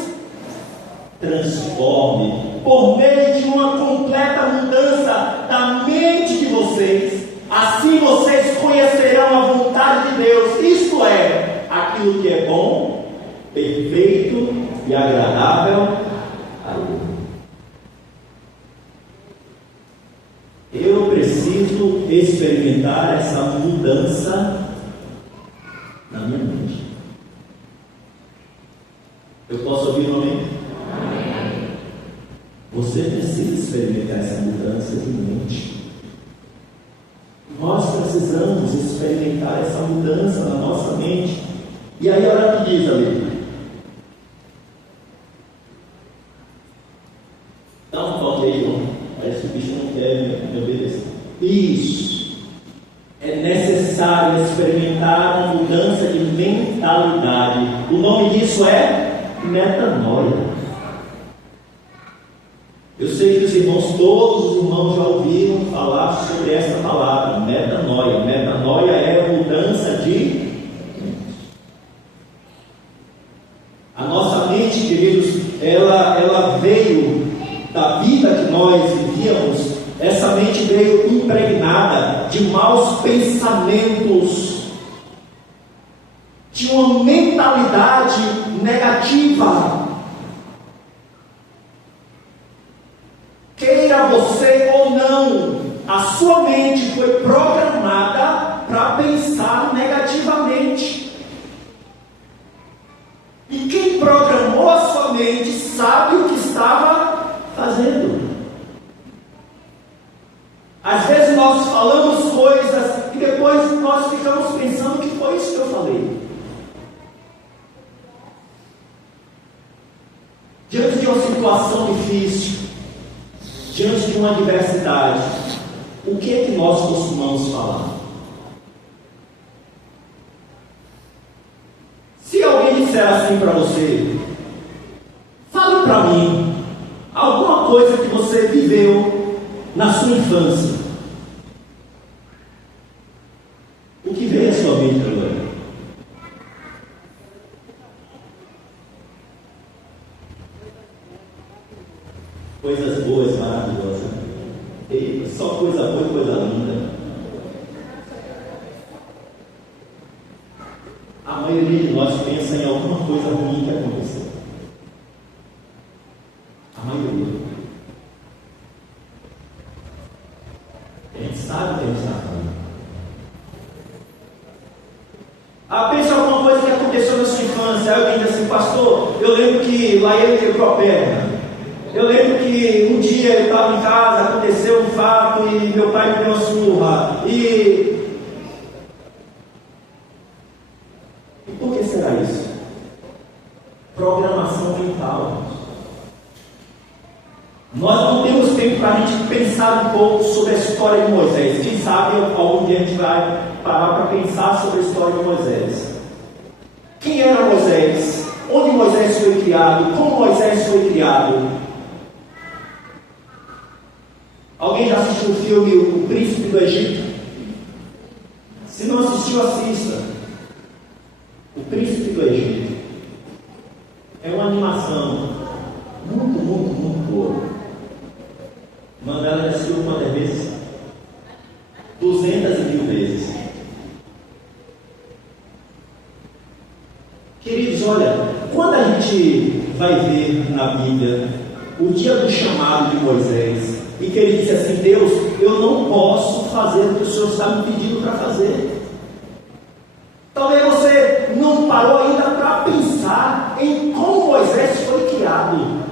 transforme por meio de uma completa mudança da mente de vocês. Assim vocês conhecerão a vontade de Deus, isto é, aquilo que é bom, perfeito e agradável a Ele. Eu preciso experimentar essa mudança na minha mente. Eu posso ouvir um amém? Amém. Você precisa experimentar essa mudança de mente. Nós precisamos experimentar essa mudança na nossa mente. E aí olha o que diz ali. Dá um toque aí, irmão. Parece que o bicho não quer me obedecer. Isso. É necessário experimentar uma mudança de mentalidade. O nome disso é metanoia. Eu sei que os irmãos, todos os irmãos já ouviram falar sobre essa palavra, metanoia. Metanoia é mudança de mente. A nossa mente, queridos, ela veio da vida que nós vivíamos. Essa mente veio impregnada de maus pensamentos, de uma mentalidade negativa. Queira você ou não, a sua mente foi programada para pensar negativamente. E quem programou a sua mente sabe o que estava fazendo. Às vezes nós falamos coisas e depois nós ficamos pensando que foi isso que eu falei. Diante de uma situação difícil, diante de uma adversidade, o que é que nós costumamos falar? Se alguém disser assim para você: fale para mim alguma coisa que você viveu na sua infância, o que vem à sua mente agora? Coisas boas, maravilhosas. E só coisa boa e coisa linda. A maioria de nós pensa em alguma coisa ruim que aconteceu. A maioria. A gente sabe o que a gente está falando. Pensa em alguma coisa que aconteceu na sua infância. Aí alguém diz assim: pastor, eu lembro que lá ele quebrou a perna. Eu lembro que um dia eu estava em casa, aconteceu um fato e meu pai me deu uma surra. E por que será isso? Programação mental. Nós não temos tempo para a gente pensar um pouco sobre a história de Moisés. Quem sabe algum dia a gente vai parar para pensar sobre a história de Moisés. Quem era Moisés? Onde Moisés foi criado? Como Moisés foi criado? Alguém já assistiu o filme O Príncipe do Egito? Se não assistiu, assista. O Príncipe do Egito é uma animação muito boa. Mandela já assistiu quantas vezes? 200.000 vezes. Queridos, olha, quando a gente vai ver na Bíblia o dia do chamado de Moisés, e que ele disse assim: Deus, eu não posso fazer o que o Senhor está me pedindo para fazer. Talvez você não parou ainda para pensar em como Moisés foi criado.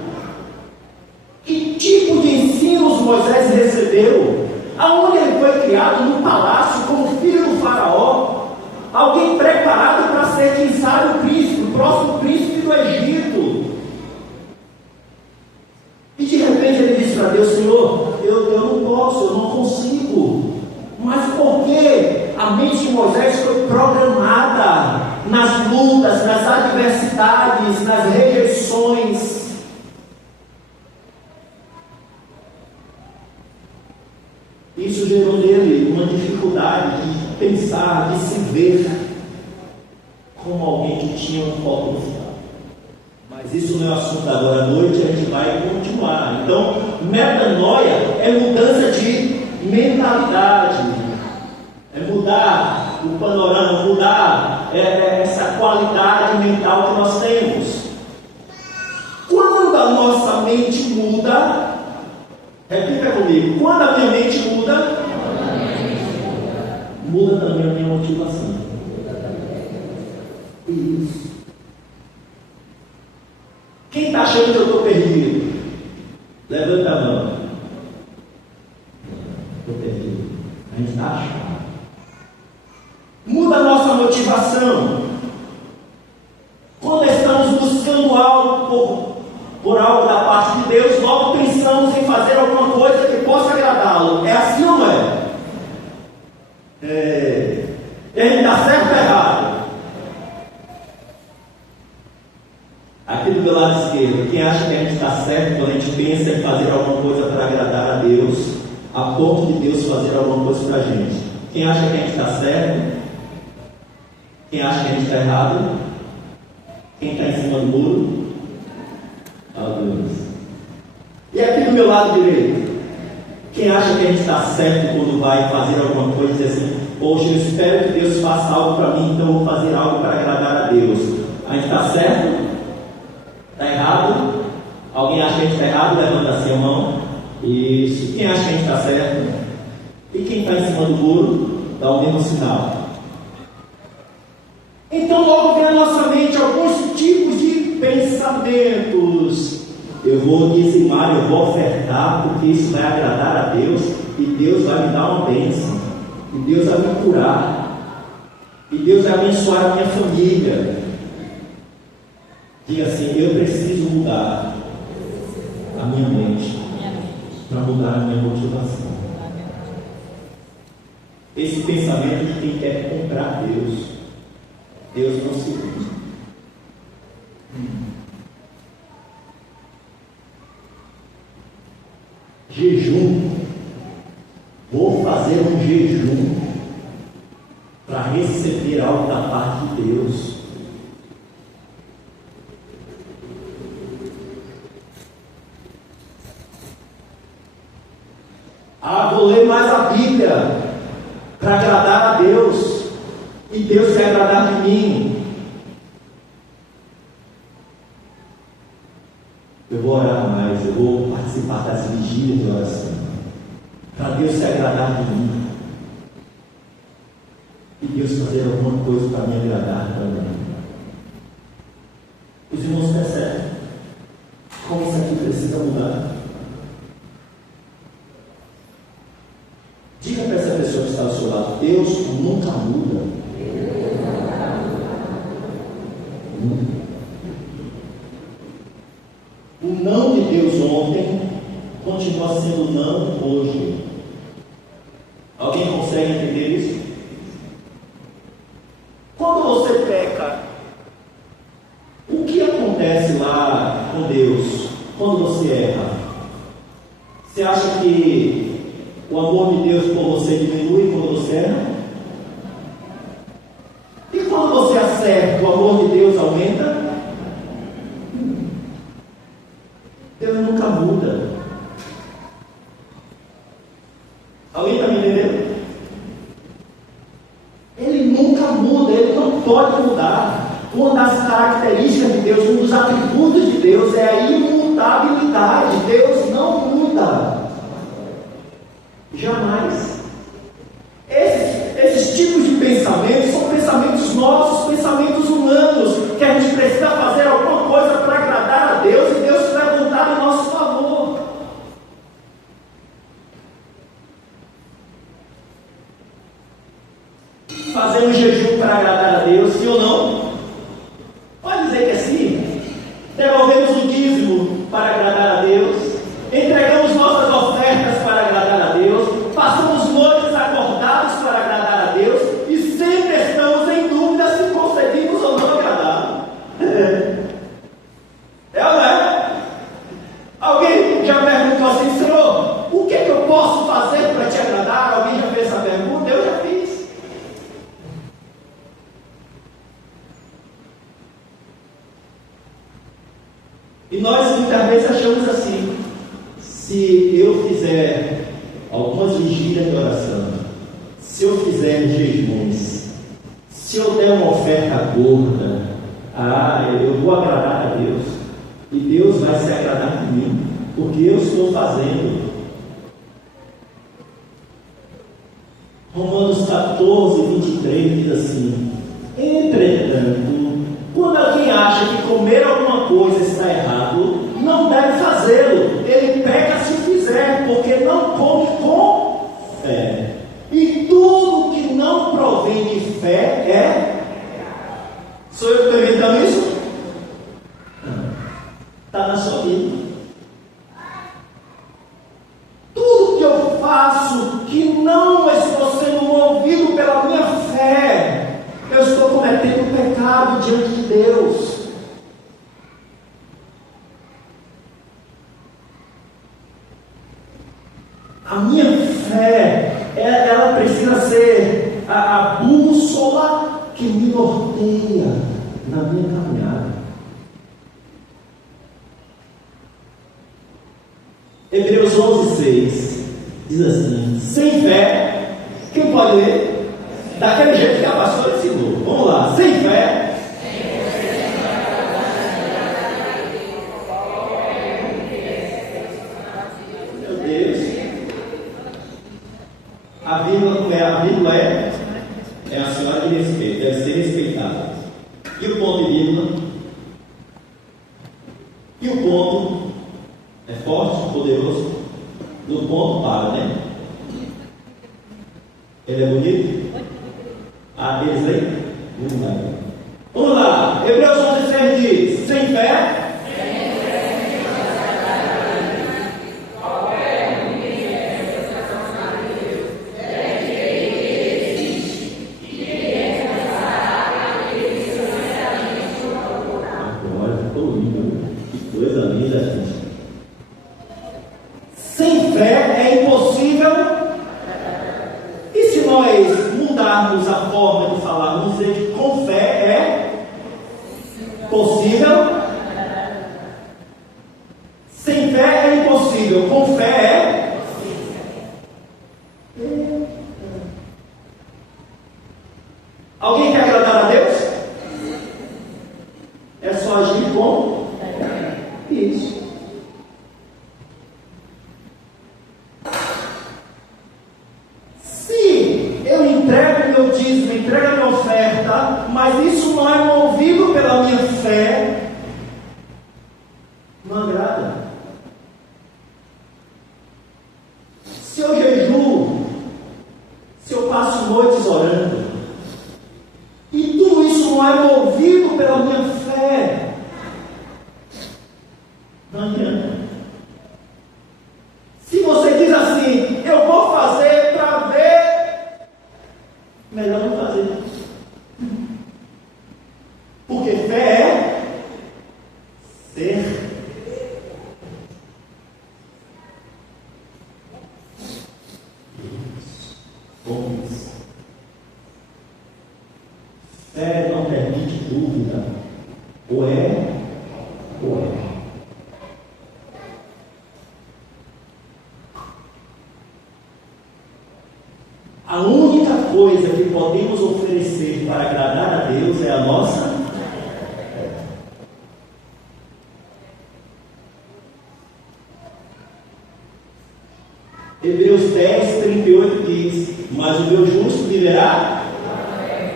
Que tipo de ensinos Moisés recebeu? Aonde ele foi criado? No palácio, como filho do faraó. Alguém preparado para ser, quem sabe, o príncipe, o próximo príncipe do Egito. E de repente ele disse para Deus: Senhor, eu não posso, eu não consigo. Mas por que a mente de Moisés foi programada nas lutas, nas adversidades, nas rejeições? Isso gerou nele uma dificuldade de pensar, de se ver como alguém que tinha um foco no final. Mas isso não é o assunto agora à noite, a gente vai continuar. Então, metanoia é mudança de mentalidade, é mudar o panorama, mudar essa qualidade mental que nós temos. Quando a nossa mente muda, repita comigo: quando a minha mente muda, muda também a minha motivação. Isso. Quem está achando que eu estou perdido? Levanta a mão. Estou perdido. A gente está achando. Muda a nossa motivação. Quando estamos buscando algo por algo da parte de Deus, logo pensamos em fazer alguma coisa que possa agradá-lo. É assim ou não é? Ele está certo ou errado? Aqui do meu lado esquerdo, quem acha que a gente está certo quando a gente pensa em fazer alguma coisa para agradar a Deus, a ponto de Deus fazer alguma coisa para a gente? Quem acha que a gente está certo? Quem acha que a gente está errado? Quem está em cima do muro? Deus. E aqui do meu lado direito, quem acha que a gente está certo quando vai fazer alguma coisa e diz assim: poxa, eu espero que Deus faça algo para mim, então eu vou fazer algo para agradar a Deus? A gente está certo? Está errado? Alguém acha que a gente está errado? Levanta assim a mão. Isso. Quem acha que a gente está certo? E quem está em cima do muro, dá o mesmo sinal. Então logo vem à nossa mente alguns tipos de pensamentos. Eu vou dizimar, eu vou ofertar, porque isso vai agradar a Deus, e Deus vai me dar uma bênção, e Deus vai me curar, e Deus vai abençoar a minha família. Diga assim: eu preciso mudar a minha mente para mudar a minha motivação. Esse pensamento de quem quer comprar Deus, Deus não se vende. Jejum. Vou fazer um jejum para receber algo da parte de Deus. Deus quer agradar de mim. Eu vou orar mais, eu vou participar das vigílias de oração, para Deus se agradar de mim. E Deus fazer alguma coisa para me agradar também. Os irmãos percebem como isso aqui precisa mudar. Diga para essa pessoa que está ao seu lado: Deus nunca muda. O não de Deus ontem continua sendo não hoje. Alguém consegue entender isso? Quando você peca, o que acontece lá com Deus quando você erra? Você acha que o amor de Deus por você diminui quando você erra? E quando você acerta, o amor de Deus aumenta? Deus nunca muda. Alguém está me entendendo? Ele nunca muda, ele não pode mudar. Uma das características de Deus, um dos atributos de Deus é a imutabilidade. Deus não muda. Jamais. Esses tipos de pensamentos são pensamentos nossos, pensamentos humanos, que a gente precisa fazer alguma coisa para agradar a Deus e Deus se levantar em nosso favor. Fazer um jejum para agradar a Deus, sim ou não? Pode dizer que é sim. Devolvemos o dízimo para agradar a Deus, entregamos nossas ofertas para agradar a Deus, passamos noites acordados para agradar a Deus e sempre estamos em dúvida se conseguimos ou não agradar. É ou não é? Alguém já perguntou assim: Senhor, o que eu posso fazer para te agradar? Alguém já fez essa pergunta? Eu já fiz. E nós muitas vezes achamos assim: se eu fizer algumas vigílias de oração, se eu fizer jejuns, se eu der uma oferta gorda, eu vou agradar a Deus, e Deus vai se agradar de mim, porque eu estou fazendo. Romanos 14, 23 diz assim: entretanto, quando alguém acha que comer alguma coisa está errado, não deve fazê-lo. Ele peca se fizer, porque não come com fé. E tudo que não provém de fé é... Sou eu que estou inventando isso? Está na sua vida. Tudo que eu faço que não estou sendo movido pela minha fé, eu estou cometendo pecado diante de Deus. A minha fé, ela precisa ser a bússola que me norteia na minha caminhada. Hebreus 11:6 diz assim: sem fé, quem pode ler? Daquele jeito que a pastora ensinou. Vamos lá: sem fé. Meu Deus. A vírgula é a senhora de respeito, deve ser respeitada. E o ponto e vírgula? E o ponto é forte, poderoso. Do ponto para, né? Ele é bonito? Eles leem? Vamos lá. Hebreus 11:6 diz: sem fé. Sem fé é impossível. E se nós mudarmos a forma de falar, vamos dizer que com fé é possível? Sem fé é impossível, com fé é? Alguém quer só agir com isso. Se eu entrego meu dízimo, entrego a minha oferta, mas isso não é movido pela minha fé, não agrada. Se eu jejuo, se eu passo noites orando, e tudo isso não é movido pela minha fé, não adianta. Se você diz assim, eu vou fazer para ver, melhor não fazer. Porque fé é ser. Fé não permite dúvida. Ou é, ou é. A única coisa que podemos oferecer para agradar a Deus é a nossa fé. Hebreus 10, 38 diz: mas o meu justo viverá.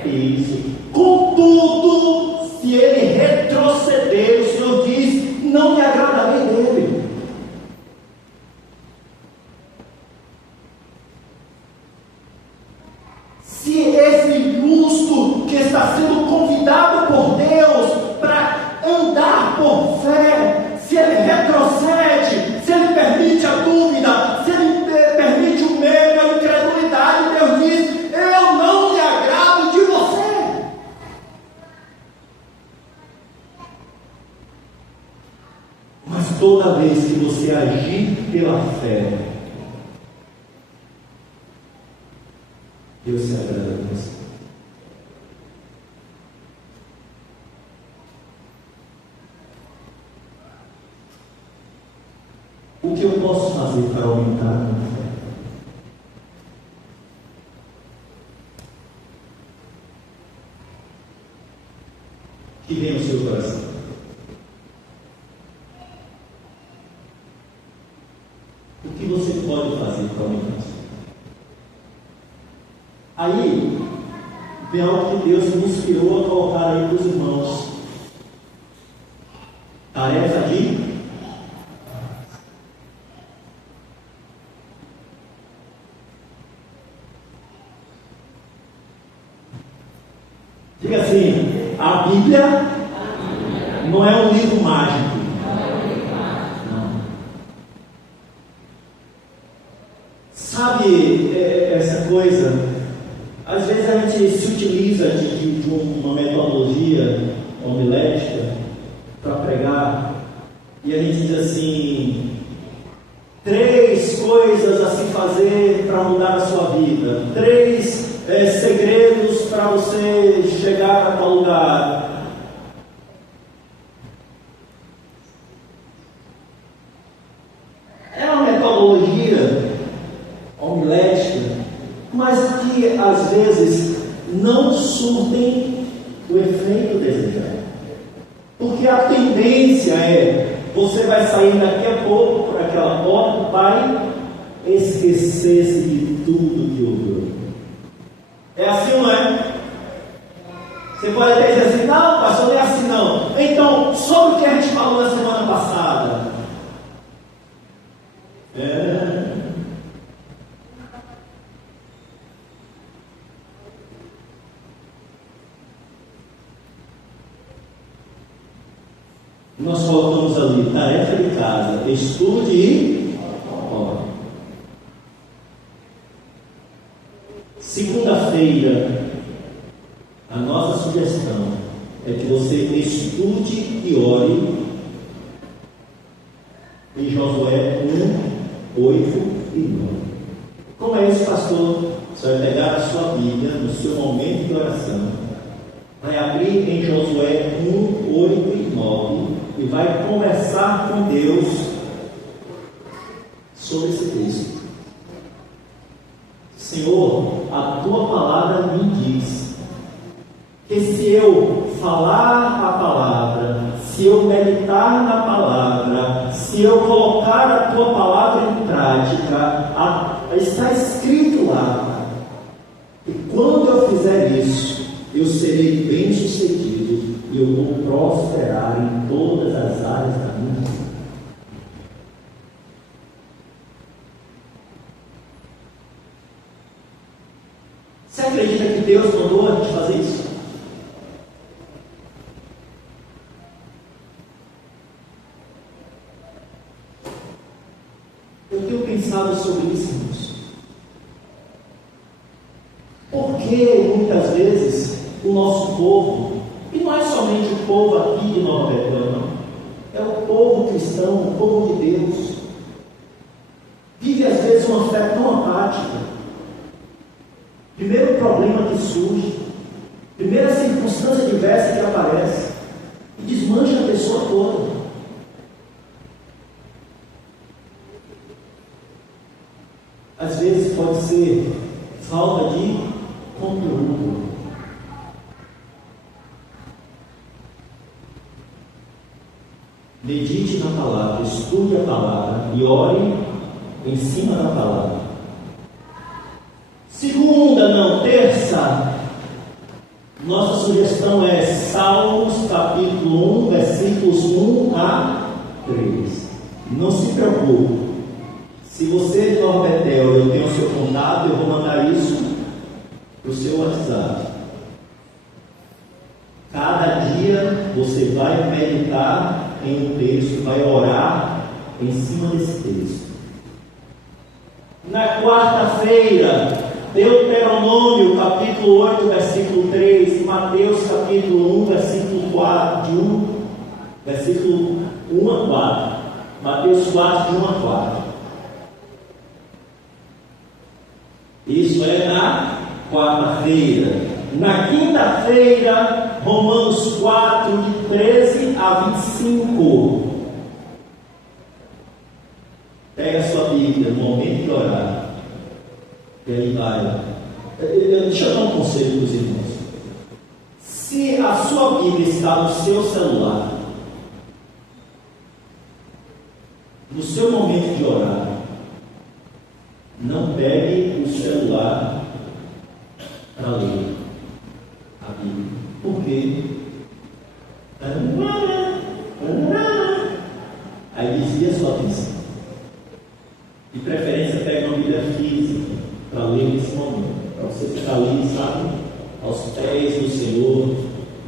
Isso. Contudo, se ele retroceder, o Senhor diz: não me agradarei dele. Se esse justo que está sendo convidado por Deus para andar por fé, se ele retrocede, se ele permite a dúvida, se ele permite o medo, a incredulidade, Deus diz: eu não me agrado de você. Mas toda vez que você agir pela fé, Deus se agrada de você. O que eu posso fazer para aumentar a minha fé? Que vem no seu coração. O que você pode fazer para aumentar a sua fé? Aí, vem algo que Deus me inspirou a colocar aí para os irmãos. Tarefa de diga assim: a Bíblia não é um livro mágico. Não. Sabe essa coisa? Às vezes a gente se utiliza de uma metodologia homilética para pregar, e a gente diz assim: 3 coisas a se fazer para mudar a sua vida, 3 segredos para você chegar a tal lugar. É uma metodologia homilética, mas que às vezes não surtem o efeito desejado. Porque a tendência é: você vai sair daqui a pouco por aquela porta, vai esquecer-se de tudo que ouviu. É assim ou não é? Você pode até dizer assim: não, pastor, não é assim não. Então, sobre o que a gente falou na semana passada? Nós colocamos ali: tarefa de casa, estude e ore. Segunda-feira, a nossa sugestão é que você estude e ore em Josué 1, 8 e 9. Como é isso, pastor? Você vai pegar a sua Bíblia no seu momento de oração, vai abrir em Josué 1, 8 e 9 e vai conversar com Deus sobre esse texto. Senhor, a tua palavra me diz que se eu falar a palavra, meditar na palavra, se eu colocar a tua palavra em prática, está escrito lá. E quando eu fizer isso, eu serei bem-sucedido e eu vou prosperar em todas as áreas da minha vida. Você acredita que Deus mandou a gente fazer isso? Eu tenho pensado sobre isso, irmãos. Porque muitas vezes o nosso povo, e não é somente o povo aqui de Nova Betânia, não, é o povo cristão, o povo de Deus, vive às vezes uma fé tão apática. Primeiro problema que surge, primeira circunstância diversa que aparece, e desmancha a pessoa toda. Às vezes pode ser falta de conteúdo. Medite na palavra, estude a palavra e ore em cima da palavra. Segunda, não, terça, nossa sugestão é Salmos capítulo 1, versículos 1 a 3. Não se preocupe. Se você é de Nova Betel, eu tenho o seu contato, eu vou mandar isso para o seu WhatsApp. Cada dia você vai meditar em um texto, vai orar em cima desse texto. Na quarta-feira, Deuteronômio capítulo 8, versículo 3, Mateus capítulo 1, versículo 4, versículo 1 a 4, Mateus 4, de 1 a 4. Isso é na quarta-feira. Na quinta-feira, Romanos 4, de 13 a 25. Pega a sua Bíblia no momento de orar. E aí vai. Deixa eu dar um conselho para os irmãos. Se a sua Bíblia está no seu celular, no seu momento de orar, não pegue o celular para ler a Bíblia. Por quê? Aí desvia a sua atenção. De preferência, pega uma Bíblia física para ler nesse momento. Para você ficar ali, sabe? Aos pés do Senhor,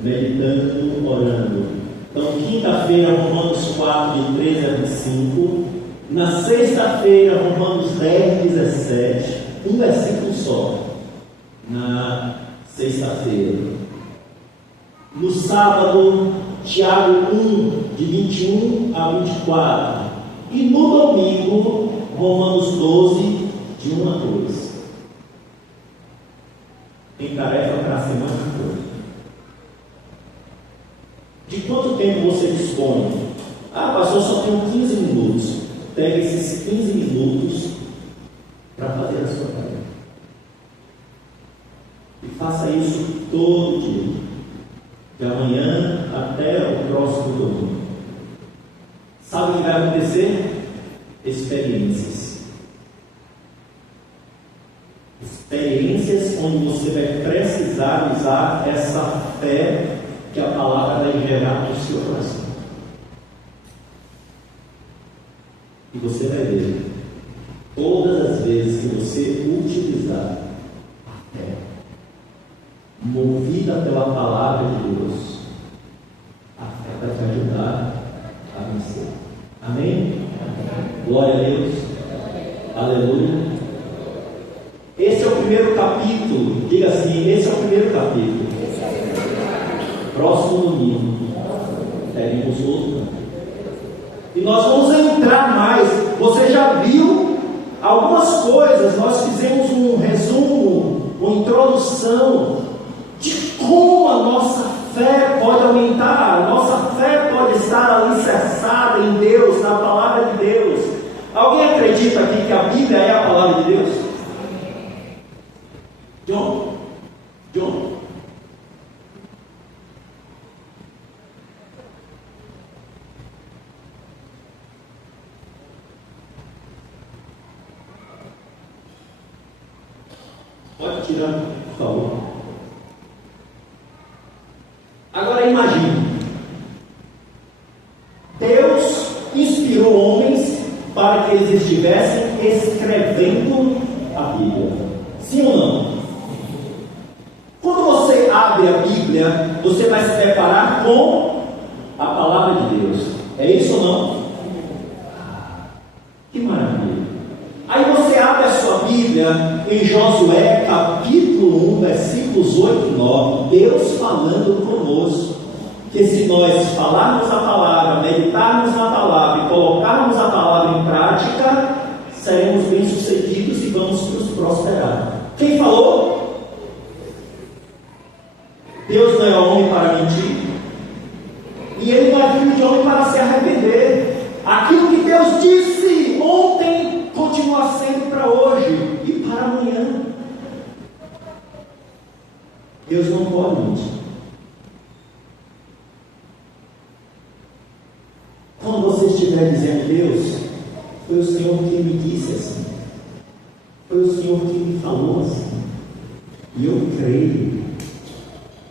meditando, orando. Então, quinta-feira, Romanos 4, de 13 a 25. Na sexta-feira, Romanos 10, 17, um versículo só. Na sexta-feira. No sábado, Tiago 1, de 21 a 24. E no domingo, Romanos 12, de 1 a 2. Tem tarefa para a semana toda. De quanto tempo você dispõe? Pastor, só tenho 15 minutos. Pegue esses 15 minutos para fazer a sua tarefa. E faça isso todo dia. De amanhã até o próximo domingo. Sabe o que vai acontecer? Experiências. Experiências onde você vai precisar usar essa fé que a palavra vai gerar no seu coração. E você vai ver, todas as vezes que você utilizar a fé, movida pela palavra de Deus, a fé vai te ajudar a vencer. Amém? Glória a Deus. Aleluia. Esse é o primeiro capítulo. Diga assim, esse é o primeiro capítulo. Próximo domingo teremos outro. E nós vamos entrar mais. Você já viu algumas coisas. Nós fizemos um resumo, uma introdução de como a nossa fé pode aumentar. A nossa fé pode estar alicerçada em Deus, na palavra de Deus. Alguém acredita aqui que a Bíblia é a palavra de Deus? John. Pode tirar, por favor. Agora imagine. Deus inspirou homens para que eles estivessem escrevendo a Bíblia. Sim ou não? Quando você abre a Bíblia, você vai se deparar com a palavra de Deus. É isso ou não? Que maravilha! Aí você abre a sua Bíblia em Josué capítulo 1, versículos 8 e 9. Deus falando conosco que se nós falarmos a palavra, meditarmos na palavra e colocarmos a palavra em prática, seremos bem-sucedidos e vamos nos prosperar. Quem falou? Deus não é homem para mentir, e Ele não é filho de homem para se arrepender. Aquilo que Deus disse ontem continua sendo para hoje e para amanhã. Deus não pode mentir. Quando você estiver dizendo, Deus, foi o Senhor que me disse assim, foi o Senhor que me falou assim, e eu creio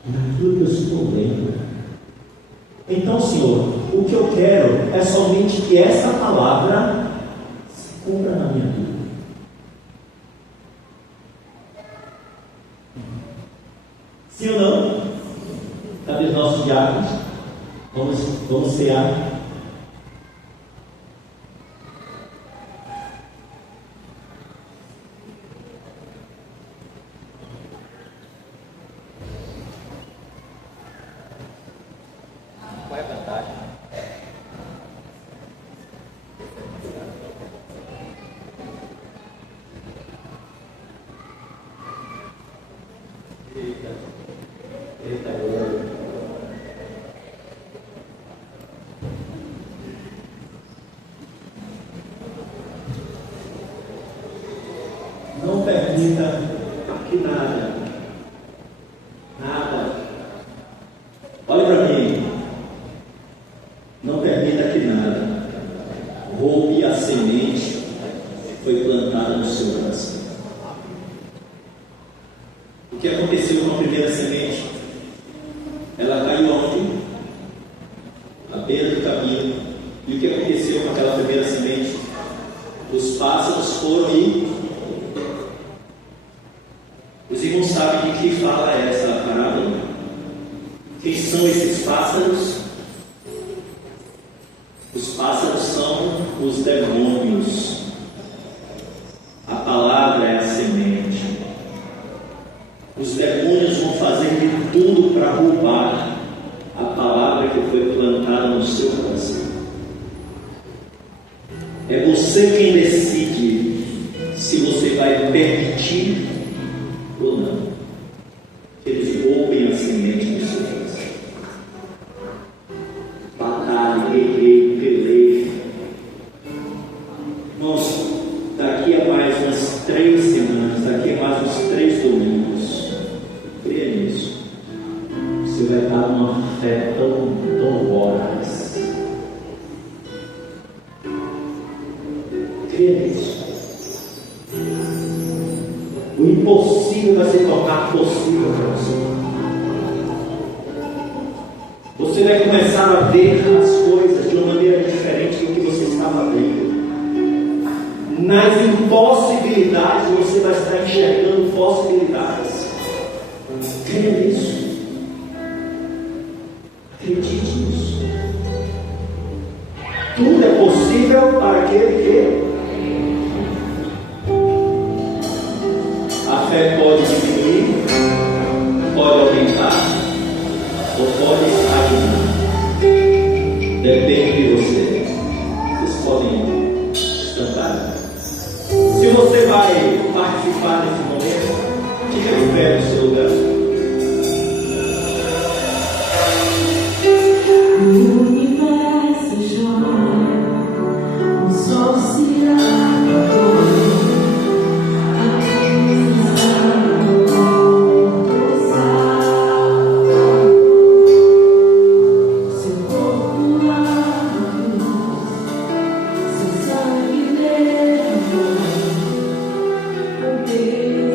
naquilo que eu estou lendo. Então, Senhor, o que eu quero é somente que essa palavra se cumpra na minha vida. Sim ou não? Cadê os nossos diáconos? Vamos cear. Qual é a vantagem? Não permita que nada, olha para mim, não permita que nada roube a semente que foi plantada no seu coração. O que aconteceu com a primeira semente? Ela caiu onde? À beira do caminho. E o que aconteceu com aquela primeira semente? Os pássaros foram e... Os irmãos sabem de que fala essa parábola? Quem são esses pássaros? Os pássaros são os demônios. A palavra é a semente. Os demônios vão fazer de tudo para roubar a palavra que foi plantada no seu coração. É você quem decide se você vai permitir ou não que eles roubem a semente do seu coração. Batalhe, guerreiro, peleje. Irmãos, daqui a mais umas 3 semanas, daqui a mais uns 3 domingos, creia nisso, você vai estar numa fé tão voraz. Creia nisso. O impossível vai se tornar possível para você. Você vai começar a ver as coisas de uma maneira diferente do que você estava vendo. Nas impossibilidades, você vai estar enxergando possibilidades. Creia nisso. Acredite nisso. Tudo é possível para aquele que... A fé pode diminuir, pode aumentar, ou pode estagnar. Depende de você. Vocês podem cantar. Se você vai participar desse momento, fica de pé no seu lugar. O universo chora, o sol se abre. Deus.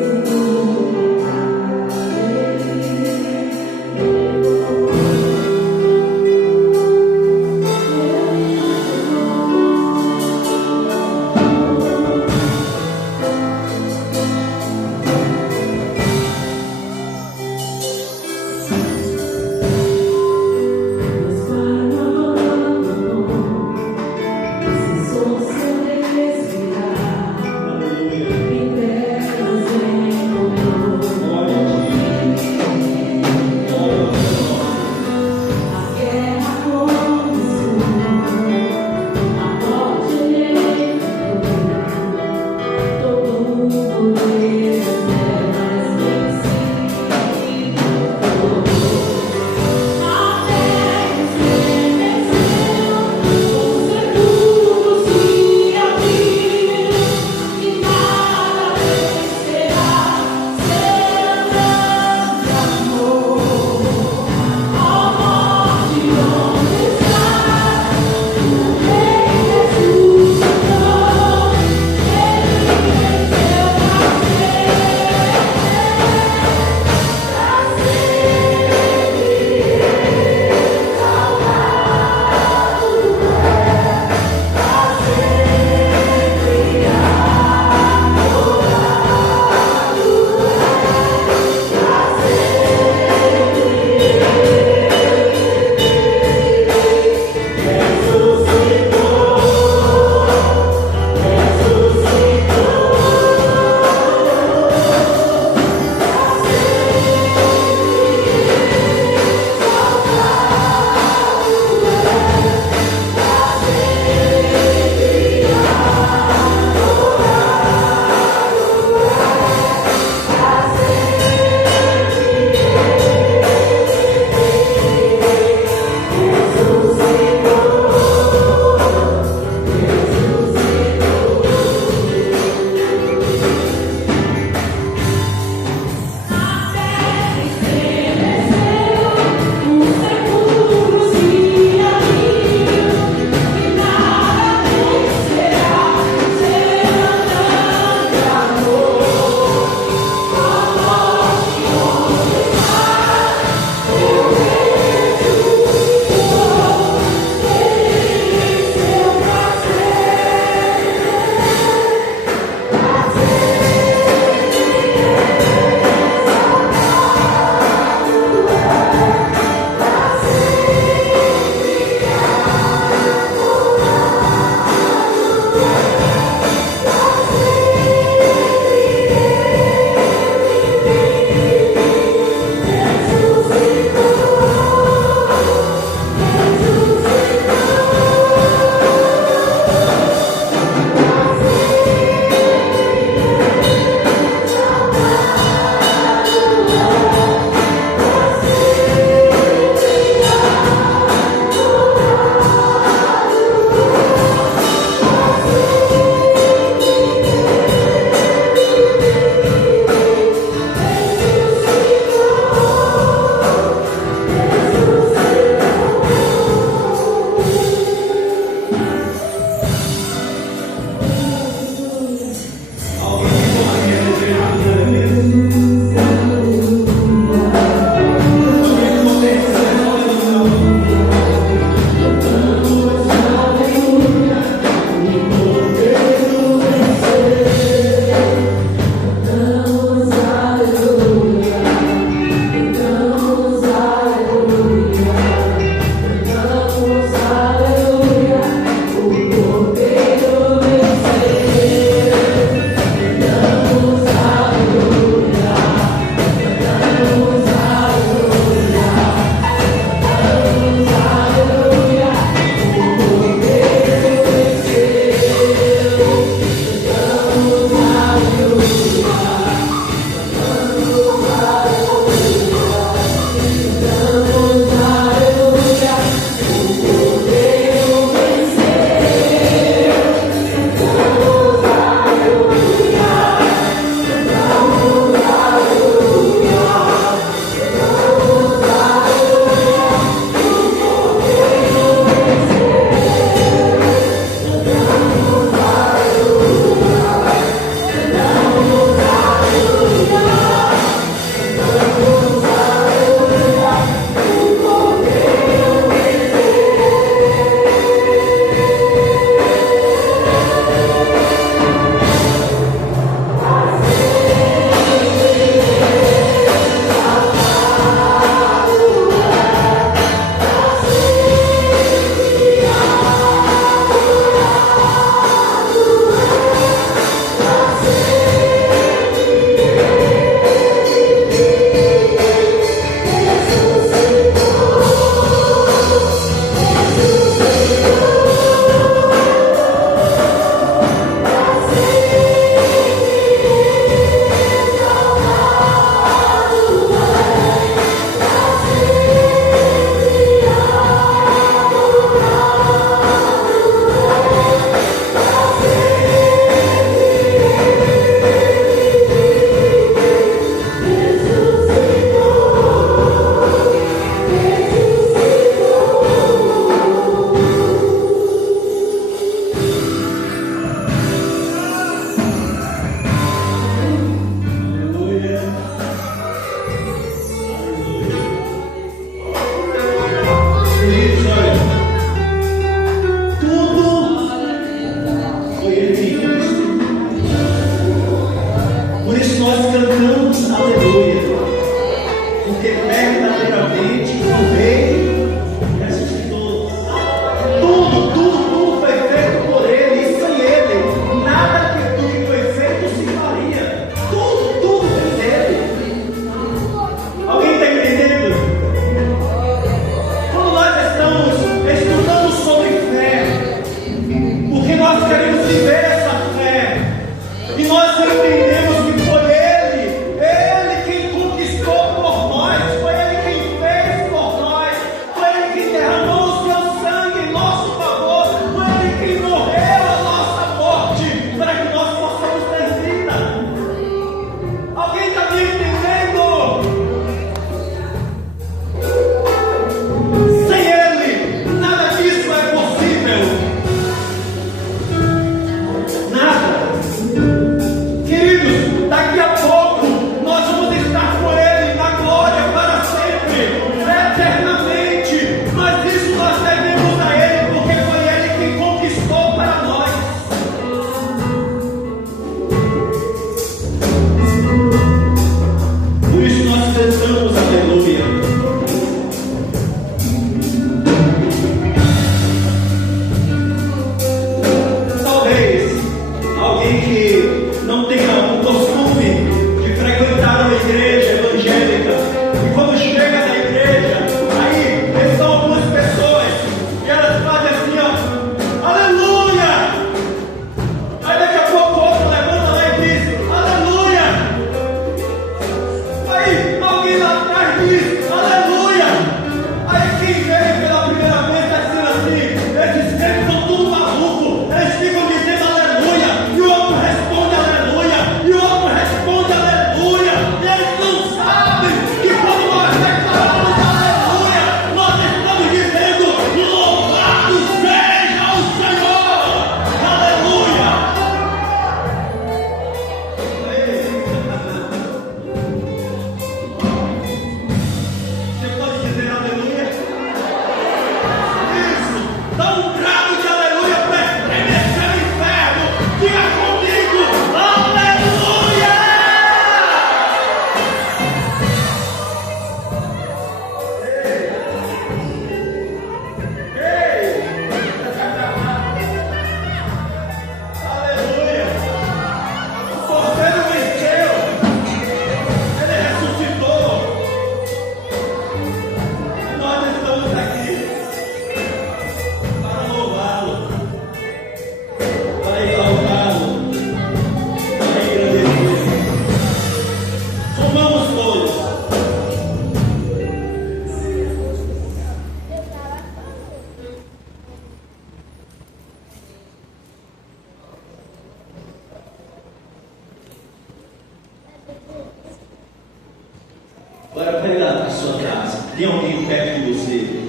Agora pega a sua taça. Tem alguém perto de você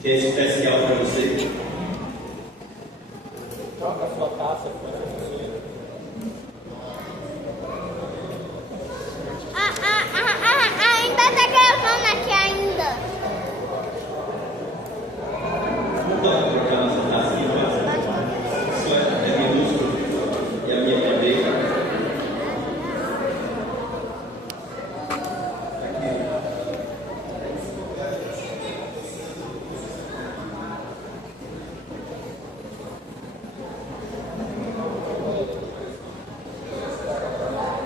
que é especial para você? Troca a sua taça para você. Ainda tá gravando aqui ainda. Não pode trocar a nossa taça aqui, só é minúsculo e a minha também.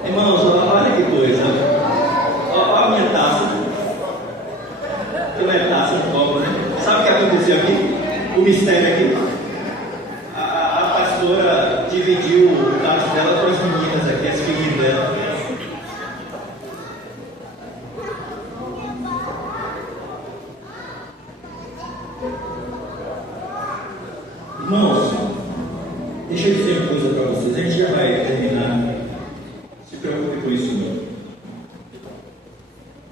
Irmãos, olha que coisa. Olha a minha taça. Aquilo é taça de copo, né? Sabe o que aconteceu aqui? O mistério aqui. A pastora dividiu o taça dela com as meninas aqui, as filhinhas dela. Irmãos, deixa eu dizer uma coisa para vocês. A gente já vai terminar. Se preocupe com isso não.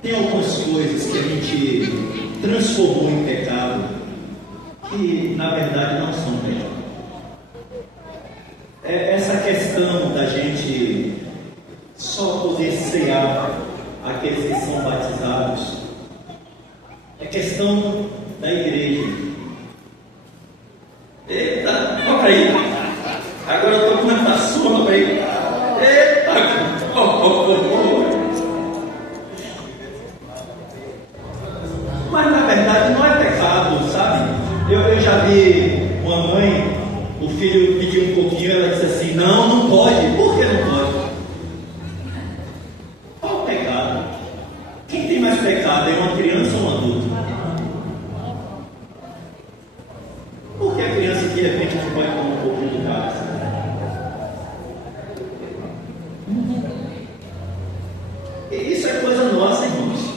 Tem algumas coisas que a gente transformou em pecado que na verdade não são pecado. É essa questão da gente só poder cear aqueles que são batizados. É questão da igreja. Eita, olha para aí. Agora eu estou com uma taçona para aí. Eita! Mas na verdade não é pecado, sabe? Eu já vi uma mãe, o filho pediu um pouquinho, ela disse assim: não pode. Por que não pode? Qual o pecado? Quem tem mais pecado é uma criança ou um adulto? Por que a criança de repente não pode tomar um pouquinho do cálice? Isso é coisa nossa, irmãos.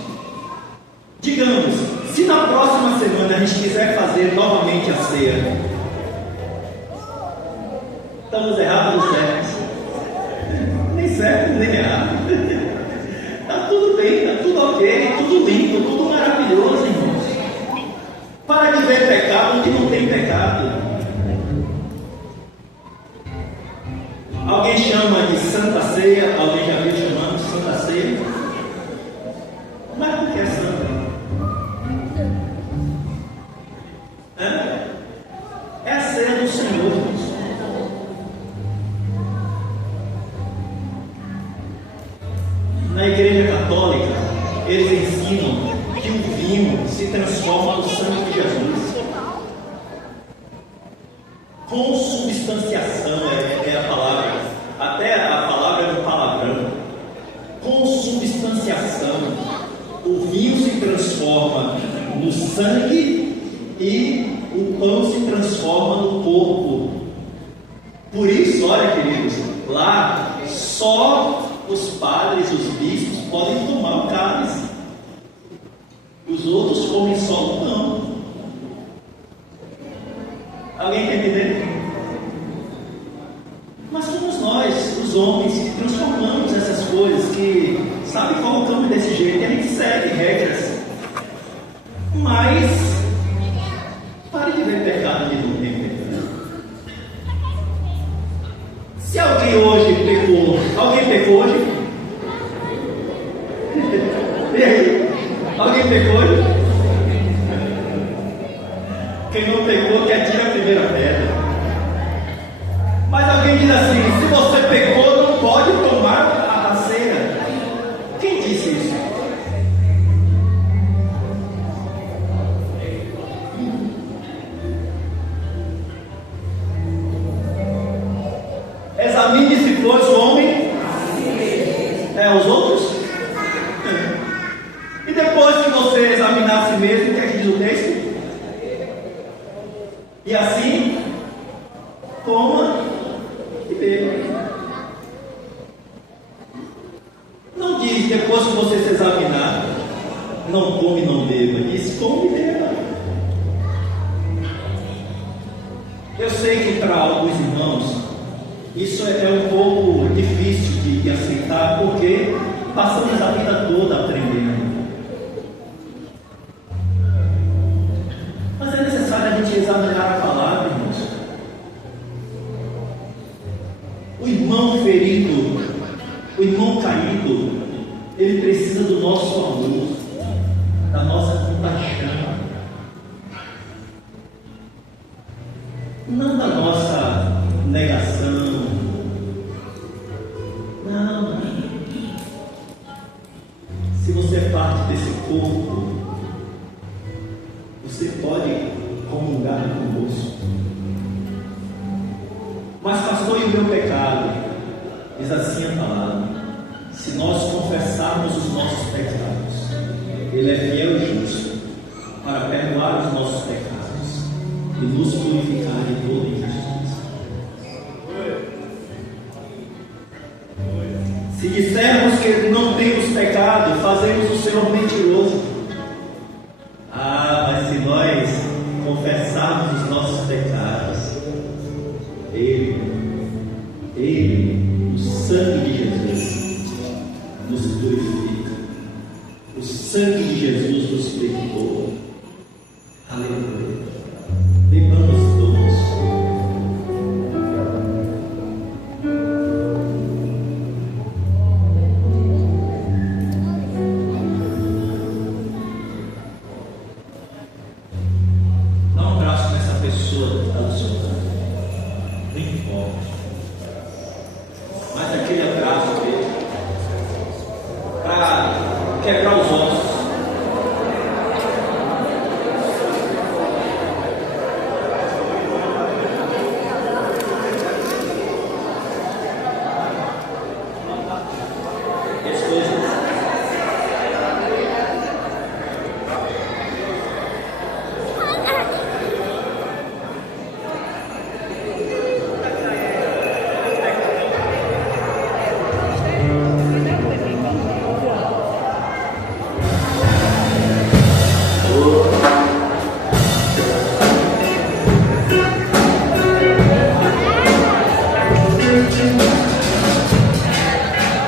Digamos, se na próxima semana a gente quiser fazer novamente a ceia, estamos errados ou certos? Nem certo, nem errado. Está tudo bem, está tudo ok, tudo limpo, tudo maravilhoso, irmãos. Para de ver pecado que não tem pecado. Alguém chama de Santa Ceia, alguém já viu chamando de Santa Ceia? Mas por que é santa? É a ceia do Senhor, irmãos. Na Igreja Católica, eles ensinam que o vinho se transforma no sangue de Jesus. Consubstanciação é a palavra, até a palavra é um palavrão. Consubstanciação. O vinho se transforma no sangue e o pão se transforma no corpo. Por isso, olha, queridos, lá só os padres, os bispos podem tomar o cálice. Os outros comem só o pão. Alguém está entendendo? Mas somos nós, os homens, que transformamos essas coisas, que, sabe, colocamos desse jeito, e a gente segue regras. Mas, pare de ver pecado de não tem pecado. Se alguém hoje pecou, alguém pecou hoje? E aí? Alguém pecou hoje? Quem não pecou, que atira a primeira pedra. Mas alguém diz assim: se você pecou, não pode tomar a ceia. Quem disse isso? Examine se fosse o homem. Os outros? E depois que você examinar a si mesmo, o que é que diz o texto? E assim, coma e beba. Não diz depois que você se examinar, não come e não beba. Diz come e beba. Eu sei que para alguns irmãos isso é um pouco difícil de aceitar, porque passamos a vida toda aprendendo. caído, ele precisa do nosso amor, da nossa compaixão, não da nossa negação. Não. Se você é parte desse corpo, você pode comungar conosco. Mas, pastor, e o meu pecado? Diz assim a palavra: se nós confessarmos os nossos pecados, Ele é fiel e justo para perdoar os nossos pecados e nos purificar de toda injustiça. Se dissermos que não temos pecado, fazemos o Senhor mentiroso. Mas se nós confessarmos os nossos pecados, Ele, o sangue de Jesus, nos purifica. O sangue de Jesus nos perdoa. Aleluia. Lembramos todos. Dá um abraço nessa pessoa que está do seu lado. Não importa. Mas aquele abraço dele para quebrar os ossos. As coisas.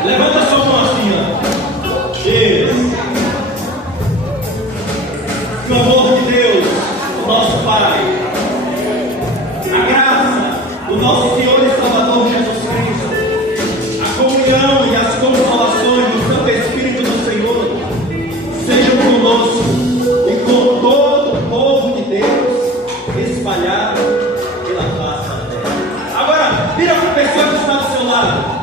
Levanta sua mão assim, ó. Isso. Que o amor de Deus, o nosso Pai, a graça do nosso Senhor e Salvador Jesus Cristo, a comunhão e as consolações do Santo Espírito do Senhor sejam conosco e com todo o povo de Deus espalhado pela face da terra. Agora, vira para a pessoa que está do seu lado.